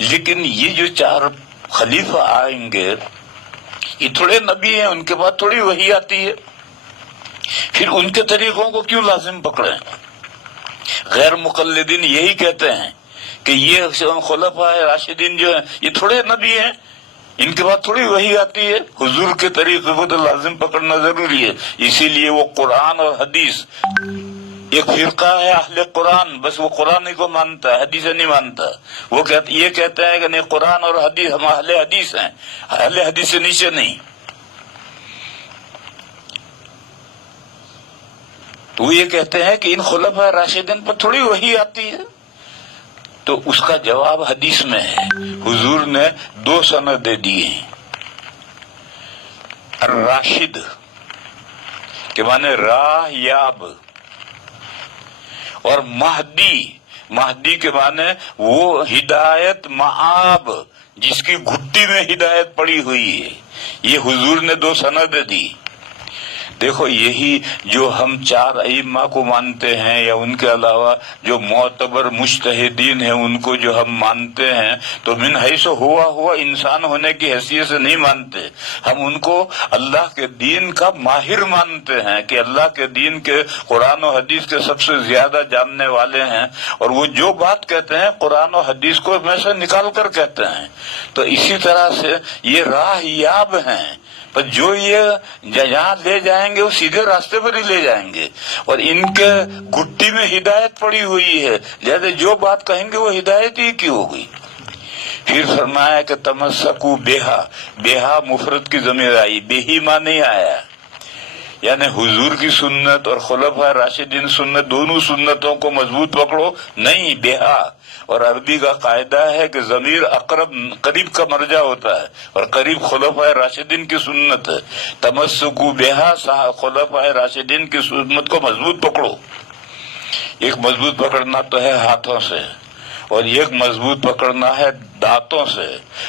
لیکن یہ جو 4 خلیفہ آئیں گے یہ تھوڑے نبی ہیں، ان کے بعد تھوڑی وحی آتی ہے، پھر ان کے طریقوں کو کیوں لازم پکڑیں؟ غیر مقلدین یہی کہتے ہیں کہ یہ خلفاء راشدین جو ہیں یہ تھوڑے نبی ہیں، ان کے بعد تھوڑی وحی آتی ہے، حضور کے طریقے کو تو لازم پکڑنا ضروری ہے۔ اسی لیے وہ قرآن اور حدیث، ایک فرقہ ہے اہل قرآن، بس وہ قرآن ہی کو مانتا ہے، حدیث نہیں مانتا، وہ یہ کہتے ہیں کہ نہیں قرآن اور حدیث، ہم اہل حدیث ہیں، اہل حدیث سے نیچے نہیں۔ تو وہ یہ کہتے ہیں کہ ان خلفاء راشدین پر تھوڑی وحی آتی ہے، تو اس کا جواب حدیث میں ہے، حضور نے 2 سندیں دی ہیں، الراشد کہ مانے راہ یاب، اور مہدی کے معنی وہ ہدایت معاب جس کی گھٹی میں ہدایت پڑی ہوئی ہے، یہ حضور نے 2 سندیں دی۔ دیکھو یہی جو ہم 4 ائمہ کو مانتے ہیں یا ان کے علاوہ جو معتبر مجتہدین ہیں ان کو جو ہم مانتے ہیں تو من حیث ہوا انسان ہونے کی حیثیت سے نہیں مانتے، ہم ان کو اللہ کے دین کا ماہر مانتے ہیں کہ اللہ کے دین کے قرآن و حدیث کے سب سے زیادہ جاننے والے ہیں، اور وہ جو بات کہتے ہیں قرآن و حدیث کو میں سے نکال کر کہتے ہیں۔ تو اسی طرح سے یہ راہ یاب ہیں، پر جو یہ جہاں لے جائیں گے وہ سیدھے راستے پر ہی لے جائیں گے، اور ان کے گٹی میں ہدایت پڑی ہوئی ہے، جیسے جو بات کہیں گے وہ ہدایت ہی کی ہوگی۔ پھر فرمایا کہ تمسکو بیہا مفرد کی ضمیر آئی، بیہی ماں نہیں آیا، یعنی حضور کی سنت اور خلفاء راشدین سنت دونوں سنتوں کو مضبوط پکڑو، نہیں بیہا۔ اور عربی کا قاعدہ ہے کہ ضمیر اقرب قریب کا مرجع ہوتا ہے، اور قریب خلفاء راشدین کی سنت ہے، تمسکو بیہا، خلفاء راشدین کی سنت کو مضبوط پکڑو۔ ایک مضبوط پکڑنا تو ہے ہاتھوں سے، اور ایک مضبوط پکڑنا ہے دانتوں سے،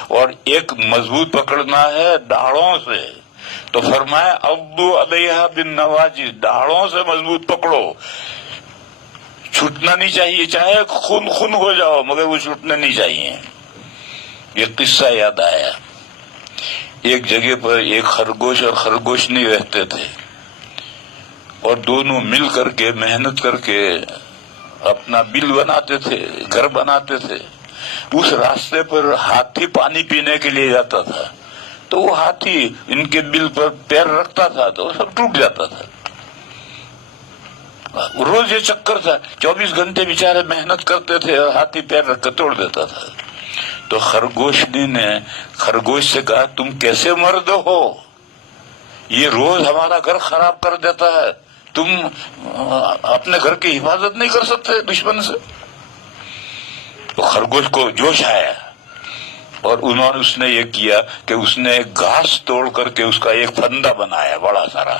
اور ایک مضبوط پکڑنا ہے داڑھوں سے۔ تو فرمایا عضو علیہا بالنواجذ، داڑھوں سے مضبوط پکڑو، چھوٹنا نہیں چاہیے، چاہے خون ہو جاؤ مگر وہ چھوٹنے نہیں چاہیے۔ یہ قصہ یاد آیا، ایک جگہ پر ایک خرگوش اور خرگوشنی رہتے تھے، اور دونوں مل کر کے محنت کر کے اپنا بل بناتے تھے، گھر بناتے تھے۔ اس راستے پر ہاتھی پانی پینے کے لیے جاتا تھا، تو وہ ہاتھی ان کے بل پر پیر رکھتا تھا تو سب ٹوٹ جاتا تھا۔ روز یہ چکر تھا، 24 گھنٹے بیچارے محنت کرتے تھے اور ہاتھی پیر رکھ کر توڑ دیتا تھا۔ تو خرگوشنی نے خرگوش سے کہا تم کیسے مرد ہو، یہ روز ہمارا گھر خراب کر دیتا ہے، تم اپنے گھر کی حفاظت نہیں کر سکتے دشمن سے؟ تو خرگوش کو جوش آیا، اور اس نے یہ کیا کہ اس نے گھاس توڑ کر کے اس کا ایک پھندا بنایا بڑا سارا،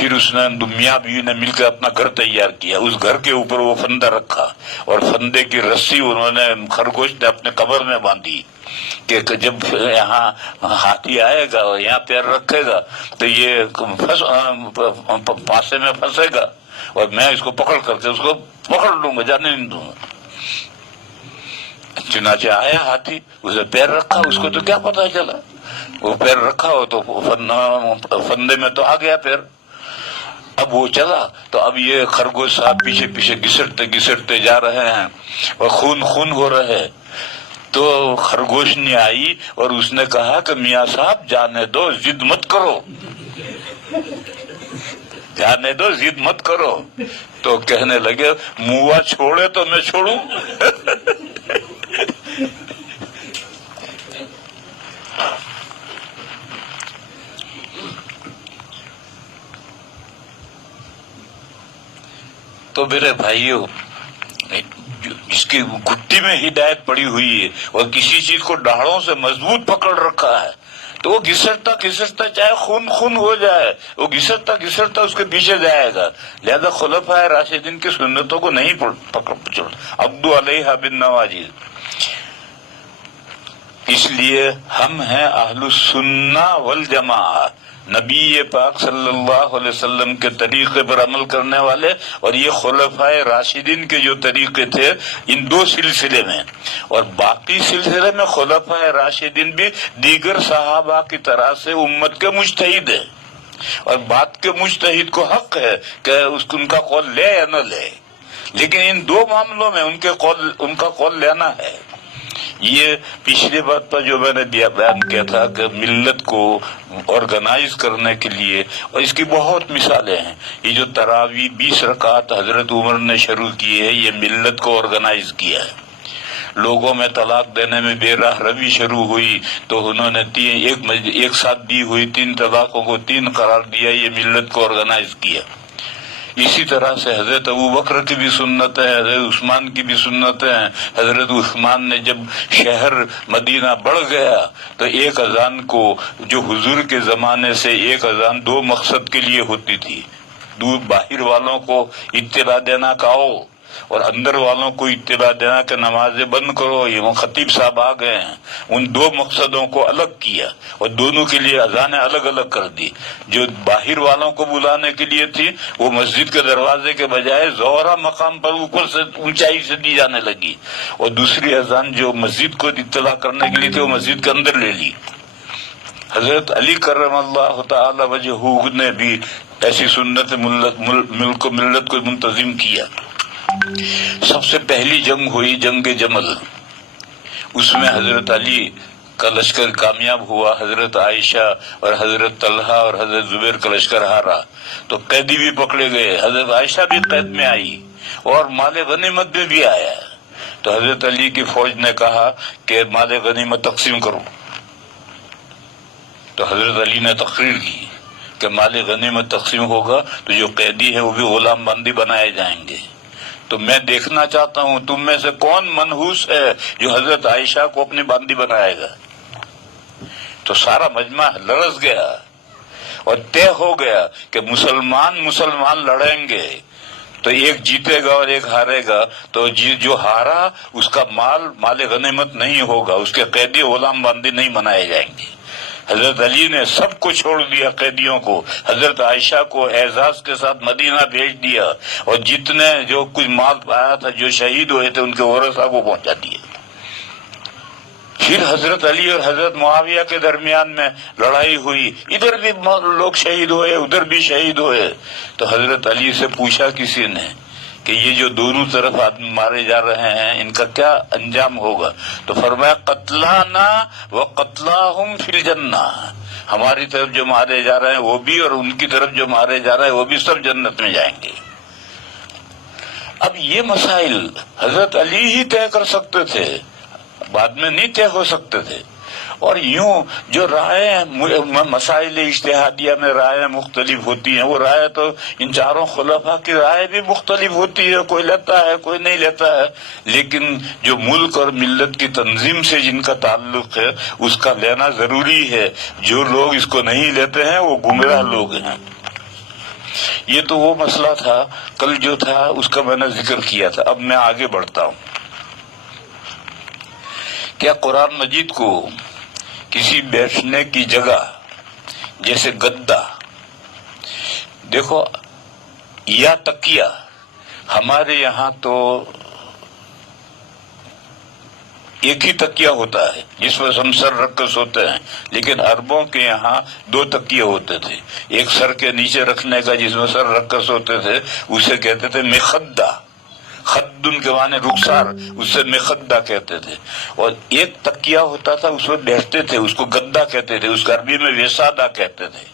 پھر اس نے میاں بیوی نے مل کر اپنا گھر تیار کیا، اس گھر کے اوپر وہ فندہ رکھا اور فندے کی رسی انہوں نے خرگوش نے اپنے قبر میں باندھی کہ جب یہاں ہاتھی آئے گا اور یہاں پیر رکھے گا تو یہ پاسے میں پھنسے گا اور میں اس کو پکڑ کر کے اس کو پکڑ لوں گا، جانے نہیں دوں گا۔ چنانچہ آیا ہاتھی، اسے پیر رکھا، اس کو تو کیا پتا چلا، وہ پیر رکھا ہو تو فندے میں تو آ گیا پیر۔ اب وہ چلا تو اب یہ خرگوش صاحب پیچھے پیچھے گھسٹتے گھسٹتے جا رہے ہیں اور خون خون ہو رہے۔ تو خرگوش نے آئی اور اس نے کہا کہ میاں صاحب جانے دو، ضد مت کرو، جانے دو، ضد مت کرو۔ تو کہنے لگے موا چھوڑے تو میں چھوڑوں۔ تو میرے بھائیوں، جس کی گھٹی میں ہدایت پڑی ہوئی ہے اور کسی چیز کو ڈاڑوں سے مضبوط پکڑ رکھا ہے تو وہ گھسٹتا گھسٹتا چاہے خون خون ہو جائے، وہ گھسٹتا گھسٹتا اس کے پیچھے جائے گا۔ لہذا خلفائے راشدین کی سنتوں کو نہیں پکڑ عبدو علیہا بالنواجذ۔ اس لیے ہم ہیں اہل السنہ والجماعہ، نبی پاک صلی اللہ علیہ وسلم کے طریقے پر عمل کرنے والے، اور یہ خلفائے راشدین کے جو طریقے تھے ان دو سلسلے میں، اور باقی سلسلے میں خلفائے راشدین بھی دیگر صحابہ کی طرح سے امت کے مجتہد ہیں، اور بات کے مجتہد کو حق ہے کہ ان کا قول لے یا نہ لے، لیکن ان دو معاملوں میں ان کا قول لینا ہے۔ یہ پچھلی بات پر جو میں نے بیان کیا تھا کہ ملت کو آرگنائز کرنے کے لیے، اور اس کی بہت مثالیں ہیں، یہ جو تراویح 20 رکعت حضرت عمر نے شروع کی ہے، یہ ملت کو آرگنائز کیا ہے۔ لوگوں میں طلاق دینے میں بے راہ روی شروع ہوئی تو انہوں نے ایک ساتھ دی ہوئی 3 طلاقوں کو 3 قرار دیا، یہ ملت کو آرگنائز کیا۔ اسی طرح سے حضرت ابوبکر کی بھی سنت ہے، حضرت عثمان کی بھی سنت ہے۔ حضرت عثمان نے جب شہر مدینہ بڑھ گیا تو ایک اذان کو، جو حضور کے زمانے سے ایک اذان 2 مقصد کے لیے ہوتی تھی، باہر والوں کو اطلاع دینا کہ آؤ، اور اندر والوں کو اطلاع دینا کہ نمازیں بند کرو، یہ خطیب صاحب آ گئے ہیں۔ ان 2 مقصدوں کو الگ کیا اور دونوں کے لیے اذانیں الگ الگ کر دی۔ جو باہر والوں کو بلانے کے لیے تھی وہ مسجد کے دروازے کے بجائے زہرہ مقام پر اوپر سے اونچائی سے دی جانے لگی، اور دوسری اذان جو مسجد کو اطلاع کرنے کے لیے تھی وہ مسجد کے اندر لے لی۔ حضرت علی کرم اللہ تعالی وجہہ نے بھی ایسی سنت ملت کو منتظم کیا۔ سب سے پہلی جنگ ہوئی جنگ جمل، اس میں حضرت علی کا لشکر کامیاب ہوا، حضرت عائشہ اور حضرت طلحہ اور حضرت زبیر کا لشکر ہارا، تو قیدی بھی پکڑے گئے، حضرت عائشہ بھی قید میں آئی اور مال غنیمت میں بھی آیا۔ تو حضرت علی کی فوج نے کہا کہ مال غنیمت تقسیم کرو، تو حضرت علی نے تقریر کی کہ مال غنیمت تقسیم ہوگا تو جو قیدی ہے وہ بھی غلام بندی بنائے جائیں گے۔ تو میں دیکھنا چاہتا ہوں تم میں سے کون منحوس ہے جو حضرت عائشہ کو اپنی باندی بنائے گا۔ تو سارا مجمع لرز گیا اور طے ہو گیا کہ مسلمان لڑیں گے تو ایک جیتے گا اور ایک ہارے گا، تو جو ہارا اس کا مال غنیمت نہیں ہوگا، اس کے قیدی غلام بندی نہیں بنائے جائیں گے۔ حضرت علی نے سب کو چھوڑ دیا، قیدیوں کو، حضرت عائشہ کو اعزاز کے ساتھ مدینہ بھیج دیا، اور جتنے جو کچھ مال پایا تھا، جو شہید ہوئے تھے، ان کے ورثاء کو پہنچا دیے۔ پھر حضرت علی اور حضرت معاویہ کے درمیان میں لڑائی ہوئی، ادھر بھی لوگ شہید ہوئے، ادھر بھی شہید ہوئے۔ تو حضرت علی سے پوچھا کسی نے کہ یہ جو دونوں طرف آدمی مارے جا رہے ہیں ان کا کیا انجام ہوگا؟ تو فرمایا قتلانا وقتلاہم فی الجنہ، ہماری طرف جو مارے جا رہے ہیں وہ بھی، اور ان کی طرف جو مارے جا رہے ہیں وہ بھی، سب جنت میں جائیں گے۔ اب یہ مسائل حضرت علی ہی طے کر سکتے تھے، بعد میں نہیں طے ہو سکتے تھے۔ اور یوں جو رائے مسائل اجتہادیہ میں رائے مختلف ہوتی ہیں، وہ رائے تو ان چاروں خلفاء کی رائے بھی مختلف ہوتی ہے، کوئی لیتا ہے کوئی نہیں لیتا ہے، لیکن جو ملک اور ملت کی تنظیم سے جن کا تعلق ہے اس کا لینا ضروری ہے۔ جو لوگ اس کو نہیں لیتے ہیں وہ گمراہ لوگ ہیں۔ یہ تو وہ مسئلہ تھا کل جو تھا اس کا میں نے ذکر کیا تھا. اب میں آگے بڑھتا ہوں. کیا قرآن مجید کو کسی بیٹھنے کی جگہ جیسے گدا، دیکھو یا تکیہ، ہمارے یہاں تو ایک ہی تکیہ ہوتا ہے جس پر ہم سر رکھ کر سوتے ہیں، لیکن عربوں کے یہاں 2 تکیے ہوتے تھے. ایک سر کے نیچے رکھنے کا جس میں سر رکھ کر سوتے تھے اسے کہتے تھے مخدہ، خدن کے معنی رخسار، اسے مخدہ کہتے تھے. اور ایک تکیہ ہوتا تھا اس پر بیٹھتے تھے، اس کو گدا کہتے تھے، اس کو عربی میں وسادہ کہتے تھے.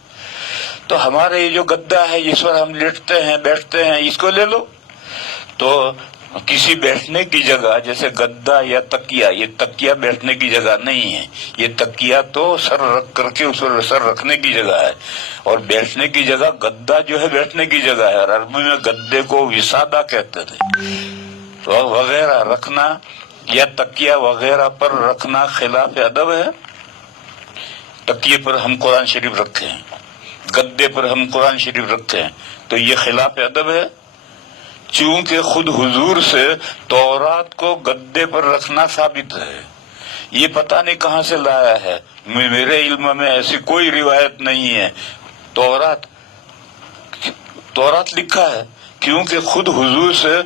تو ہمارے یہ جو گدا ہے جس پر ہم لیٹتے ہیں بیٹھتے ہیں، اس کو لے لو. تو کسی بیٹھنے کی جگہ جیسے گدا یا تکیہ، یہ تکیہ بیٹھنے کی جگہ نہیں ہے، یہ تکیہ تو سر رکھ کر کے اس پر سر رکھنے کی جگہ ہے، اور بیٹھنے کی جگہ گدا جو ہے بیٹھنے کی جگہ ہے. اور عربی میں گدے کو وسادہ کہتے تھے. وغیرہ رکھنا یا تکیہ وغیرہ پر رکھنا خلاف ادب ہے. تکیے پر ہم قرآن شریف رکھے ہیں، گدے پر ہم قرآن شریف رکھتے ہیں، تو یہ خلاف ادب ہے. چونکہ خود حضور سے تورات کو گدے پر رکھنا ثابت ہے. یہ پتہ نہیں کہاں سے لایا ہے، میرے علم میں ایسی کوئی روایت نہیں ہے. تورات لکھا ہے کیونکہ خود حضور سے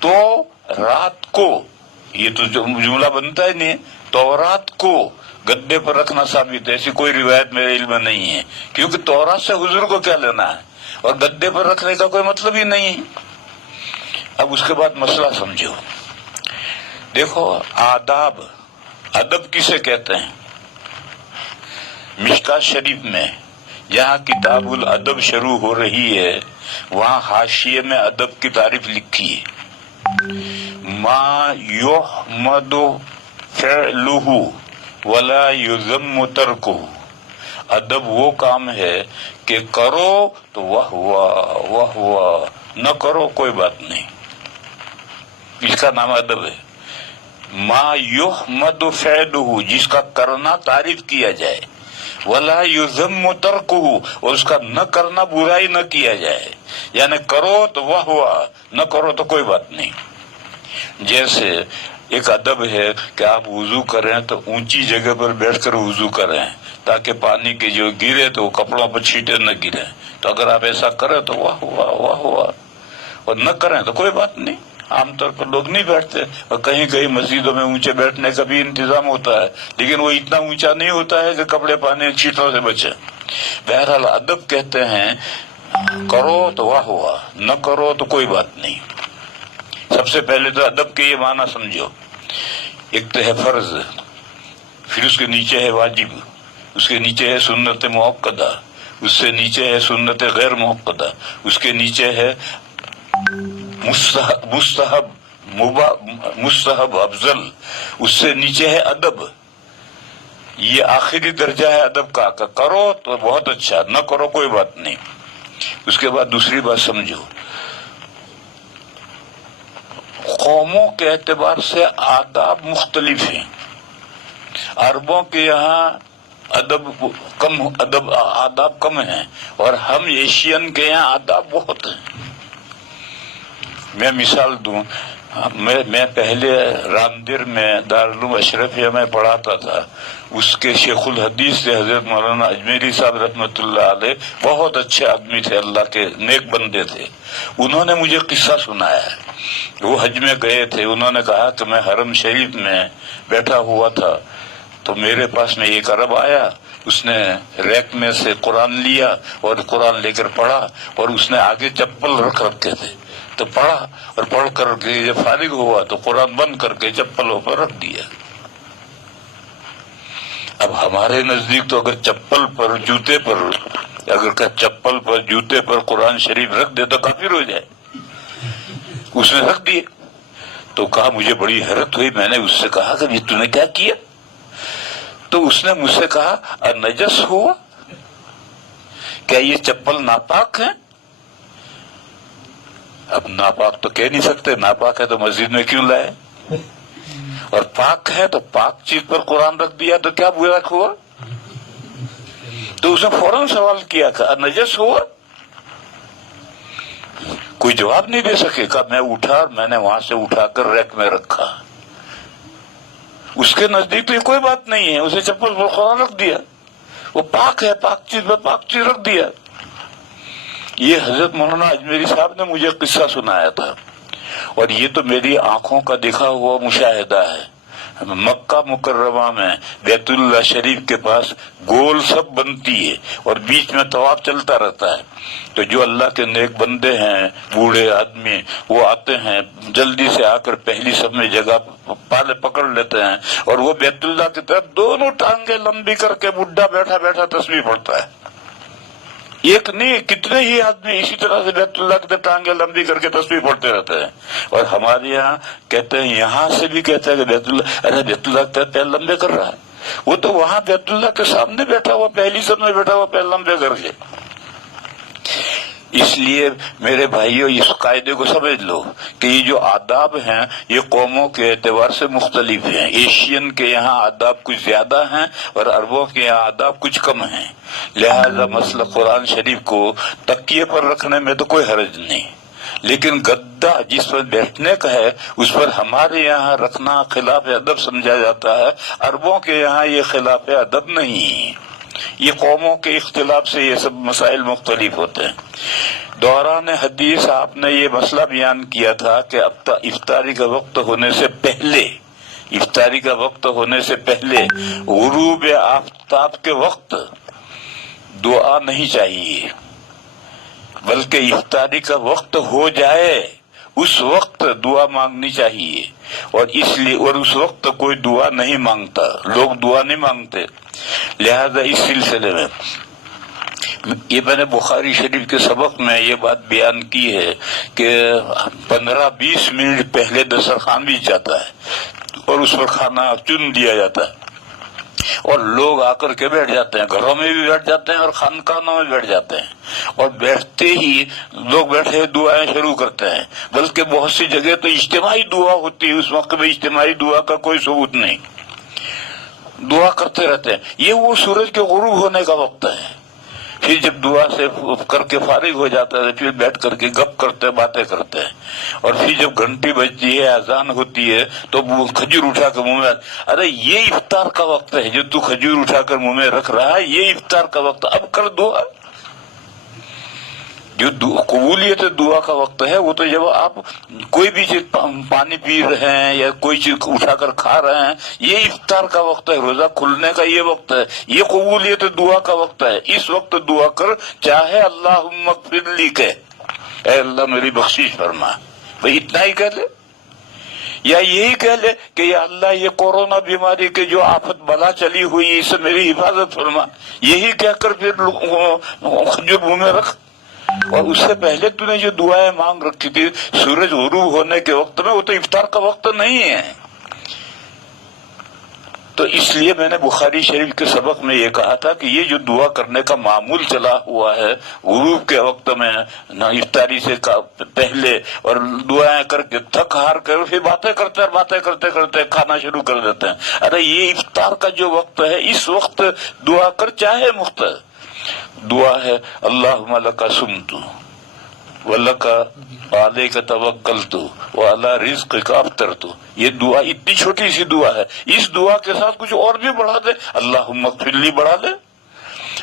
تو رات کو، یہ تو جملہ بنتا ہی نہیں، تورات کو گدے پر رکھنا ثابت ہے. ایسی کوئی روایت میرے علم میں نہیں ہے، کیونکہ تورات سے حضور کو کیا لینا ہے، اور گدے پر رکھنے کا کوئی مطلب ہی نہیں. اب اس کے بعد مسئلہ سمجھو. دیکھو آداب، ادب کسے کہتے ہیں؟ مشکات شریف میں جہاں کتاب الادب شروع ہو رہی ہے وہاں حاشیے میں ادب کی تعریف لکھی ہے، ما یحمد فعلہ ولا یذم ترکہ. ادب وہ کام ہے کہ کرو تو واہ واہ واہ واہ، نہ کرو کوئی بات نہیں، اس کا نام ادب ہے. ما یحمد فعلہ، جس کا کرنا تعریف کیا جائے، ولا یذم ترکہ، اور اس کا نہ کرنا برائی نہ کیا جائے. یعنی کرو تو واہ واہ، نہ کرو تو کوئی بات نہیں. جیسے ایک ادب ہے کہ آپ وضو کریں تو اونچی جگہ پر بیٹھ کر وضو کریں تاکہ پانی کے جو گرے تو کپڑوں پر چھینٹے نہ گریں. تو اگر آپ ایسا کریں تو واہ واہ واہ واہ، اور نہ کریں تو کوئی بات نہیں. عام طور پر لوگ نہیں بیٹھتے، اور کہیں کہیں مسجدوں میں اونچے بیٹھنے کا بھی انتظام ہوتا ہے، لیکن وہ اتنا اونچا نہیں ہوتا ہے کہ کپڑے پانے چھینٹوں سے بچے. بہرحال ادب کہتے ہیں کرو تو واہ واہ، نہ کرو تو کوئی بات نہیں. سب سے پہلے تو ادب کے یہ معنی سمجھو. ایک تو ہے فرض، پھر اس کے نیچے ہے واجب، اس کے نیچے ہے سنت مؤکدہ، اس سے نیچے ہے سنت غیر مؤکدہ، اس کے نیچے ہے مستحب افضل، اس سے نیچے ہے ادب. یہ آخری درجہ ہے ادب کا، کرو تو بہت اچھا، نہ کرو کوئی بات نہیں. اس کے بعد دوسری بات سمجھو، قوموں کے اعتبار سے آداب مختلف ہیں. عربوں کے یہاں آداب کم ہیں، اور ہم ایشین کے یہاں آداب بہت ہیں. میں مثال دوں، میں پہلے راندر میں دارالعلوم اشرفیہ میں پڑھاتا تھا. اس کے شیخ الحدیث سے حضرت مولانا اجمیری صاحب رحمۃ اللہ علیہ، بہت اچھے آدمی تھے، اللہ کے نیک بندے تھے. انہوں نے مجھے قصہ سنایا ہے. وہ حج میں گئے تھے، انہوں نے کہا کہ میں حرم شریف میں بیٹھا ہوا تھا تو میرے پاس میں ایک عرب آیا، اس نے ریک میں سے قرآن لیا اور قرآن لے کر پڑھا، اور اس نے آگے چپل رکھ رکھے تھے تو پڑھا، اور پڑھ کر کے جب فارغ ہوا تو قرآن بند کر کے چپلوں پر رکھ دیا. اب ہمارے نزدیک تو اگر چپل پر جوتے پر قرآن شریف رکھ دے تو کافر ہو جائے. اس نے رکھ دیے تو کہا، مجھے بڑی حیرت ہوئی. میں نے اس سے کہا کہ تو نے کیا کیا؟ تو اس نے مجھ سے کہا، نجس ہوا؟ کیا یہ چپل ناپاک ہے؟ اب ناپاک تو کہہ نہیں سکتے، ناپاک ہے تو مسجد میں کیوں لائے، اور پاک ہے تو پاک چیز پر قرآن رکھ دیا تو کیا برا ہوا؟ تو اس نے فوراً سوال کیا کہ نجس ہوا؟ کوئی جواب نہیں دے سکے. کہا میں اٹھا اور میں نے وہاں سے اٹھا کر ریک میں رکھا. اس کے نزدیک تو یہ کوئی بات نہیں ہے, اسے چپل پر خدا رکھ دیا, وہ پاک ہے, پاک چیز میں پاک چیز رکھ دیا. یہ حضرت مولانا اجمیری صاحب نے مجھے قصہ سنایا تھا, اور یہ تو میری آنکھوں کا دیکھا ہوا مشاہدہ ہے. مکہ مکرمہ میں بیت اللہ شریف کے پاس گول سب بنتی ہے اور بیچ میں طواف چلتا رہتا ہے. تو جو اللہ کے نیک بندے ہیں, بوڑھے آدمی, وہ آتے ہیں جلدی سے آ کر پہلی سب میں جگہ پالے پکڑ لیتے ہیں, اور وہ بیت اللہ کی طرف دونوں ٹانگیں لمبی کر کے بڈھا بیٹھا بیٹھا تسبیح پڑھتا ہے. ایک نہیں کتنے ہی آدمی اسی طرح سے بیت اللہ کی ٹانگیں لمبی کر کے تسبیح پڑھتے رہتے ہیں. اور ہمارے یہاں کہتے ہیں, یہاں سے بھی کہتے ہیں کہ بیت اللہ, ارے بیت اللہ کے پیر لمبے کر رہا ہے, وہ تو وہاں بیت اللہ کے سامنے بیٹھا ہوا, پہلی سب میں بیٹھا ہوا, پیر لمبے کر کے. اس لیے میرے بھائیوں اس قاعدے کو سمجھ لو کہ یہ جو آداب ہیں یہ قوموں کے اعتبار سے مختلف ہیں. ایشین کے یہاں آداب کچھ زیادہ ہیں اور عربوں کے یہاں آداب کچھ کم ہیں. لہذا مسئلہ قرآن شریف کو تکیے پر رکھنے میں تو کوئی حرج نہیں, لیکن گدا جس پر بیٹھنے کا ہے اس پر ہمارے یہاں رکھنا خلاف ادب سمجھا جاتا ہے. عربوں کے یہاں یہ خلاف ادب نہیں. یہ قوموں کے اختلاف سے یہ سب مسائل مختلف ہوتے ہیں. دوران حدیث آپ نے یہ مسئلہ بیان کیا تھا کہ اب افطاری کا وقت ہونے سے پہلے, افطاری کا وقت ہونے سے پہلے غروب آفتاب کے وقت دعا نہیں چاہیے, بلکہ افطاری کا وقت ہو جائے اس وقت دعا مانگنی چاہیے. اور اس لیے اور اس وقت کوئی دعا نہیں مانگتا, لوگ دعا نہیں مانگتے. لہذا اس سلسلے میں یہ میں نے بخاری شریف کے سبق میں یہ بات بیان کی ہے کہ 15-20 منٹ پہلے دسترخوان بھی جاتا ہے اور اس پر کھانا چن دیا جاتا ہے, اور لوگ آ کر کے بیٹھ جاتے ہیں, گھروں میں بھی بیٹھ جاتے ہیں اور خانقاہوں میں بیٹھ جاتے ہیں, اور بیٹھتے ہی لوگ بیٹھے دعائیں شروع کرتے ہیں. بلکہ بہت سی جگہ تو اجتماعی دعا ہوتی ہے, اس وقت میں اجتماعی دعا کا کوئی ثبوت نہیں, دعا کرتے رہتے ہیں. یہ وہ سورج کے غروب ہونے کا وقت ہے. پھر جب دعا سے کر کے فارغ ہو جاتا ہے پھر بیٹھ کر کے گپ کرتے باتیں کرتے ہیں, اور پھر جب گھنٹی بجتی ہے اذان ہوتی ہے تو کھجور اٹھا کر منہ میں, ارے یہ افطار کا وقت ہے جو تو کھجور اٹھا کر منہ میں رکھ رہا ہے, یہ افطار کا وقت, اب کر دعا. جو قبولیت دعا کا وقت ہے وہ تو جب آپ کوئی بھی چیز پانی پی رہے ہیں یا کوئی چیز اٹھا کر کھا رہے ہیں, یہ افطار کا وقت ہے, روزہ کھلنے کا یہ وقت ہے, یہ قبولیت دعا کا وقت ہے. اس وقت دعا کر, چاہے اللہم اغفر لی کہ اے اللہ میری بخشش فرما, بھئی اتنا ہی کہہ لے, یا یہی کہہ لے کہ یا اللہ یہ کورونا بیماری کے جو آفت بلا چلی ہوئی اس سے میری حفاظت فرما, یہی کہہ کر پھر کھجور منہ میں رکھ. اور اس سے پہلے تو نے جو دعائیں مانگ رکھی تھی سورج غروب ہونے کے وقت میں, وہ تو افطار کا وقت نہیں ہے. تو اس لیے میں نے بخاری شریف کے سبق میں یہ کہا تھا کہ یہ جو دعا کرنے کا معمول چلا ہوا ہے غروب کے وقت میں افطاری سے پہلے, اور دعائیں کر کے تھک ہار کر پھر باتیں کرتے کھانا شروع کر دیتے ہیں. ارے یہ افطار کا جو وقت ہے اس وقت دعا کر, چاہے مختلف دعا ہے اللہم لک صمت ولک علیک توکلت وعلی رزقک افطرت. یہ دعا اتنی چھوٹی سی دعا ہے, اس دعا کے ساتھ کچھ اور بھی بڑھا دے, اللہم اغفر لی بڑھا دے,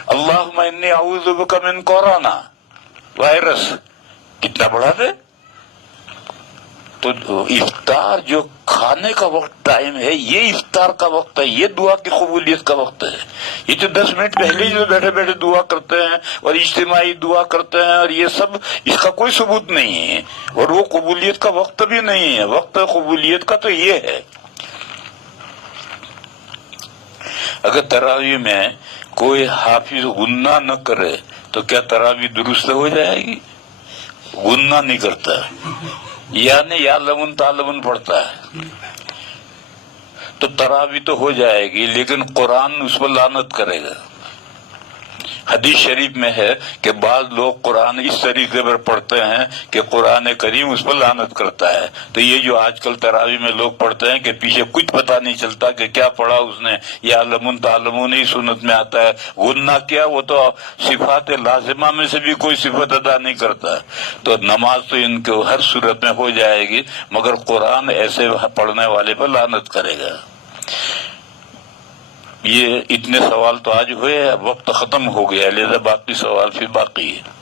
اللہم انی اعوذ بک من کورونا وائرس, کتنا بڑھا دے. تو افطار جو کھانے کا وقت ٹائم ہے یہ افطار کا وقت ہے, یہ دعا کی قبولیت کا وقت ہے. یہ جو 10 منٹ پہلے جو بیٹھے بیٹھے دعا کرتے ہیں اور اجتماعی دعا کرتے ہیں اور یہ سب, اس کا کوئی ثبوت نہیں ہے, اور وہ قبولیت کا وقت بھی نہیں ہے. وقت قبولیت کا تو یہ ہے, اگر تراویح میں کوئی حافظ غنہ نہ کرے تو کیا تراویح درست ہو جائے گی؟ غنہ نہیں کرتا, یعنی یا لمن تعلمن پڑھتا ہے تو تراویح تو ہو جائے گی, لیکن قرآن اس پر لعنت کرے گا. حدیث شریف میں ہے کہ بعض لوگ قرآن اس طریقے پر پڑھتے ہیں کہ قرآن کریم اس پر لعنت کرتا ہے. تو یہ جو آج کل تراوی میں لوگ پڑھتے ہیں کہ پیچھے کچھ پتہ نہیں چلتا کہ کیا پڑھا اس نے، یا لمن تعلمون ہی سنت میں آتا ہے. غنہ کیا، وہ تو صفات لازمہ میں سے بھی کوئی صفت ادا نہیں کرتا. تو نماز تو ان کو ہر صورت میں ہو جائے گی، مگر قرآن ایسے پڑھنے والے پر لعنت کرے گا. یہ اتنے سوال تو آج ہوئے، اب وقت ختم ہو گیا، لہذا باقی سوال پھر باقی ہے.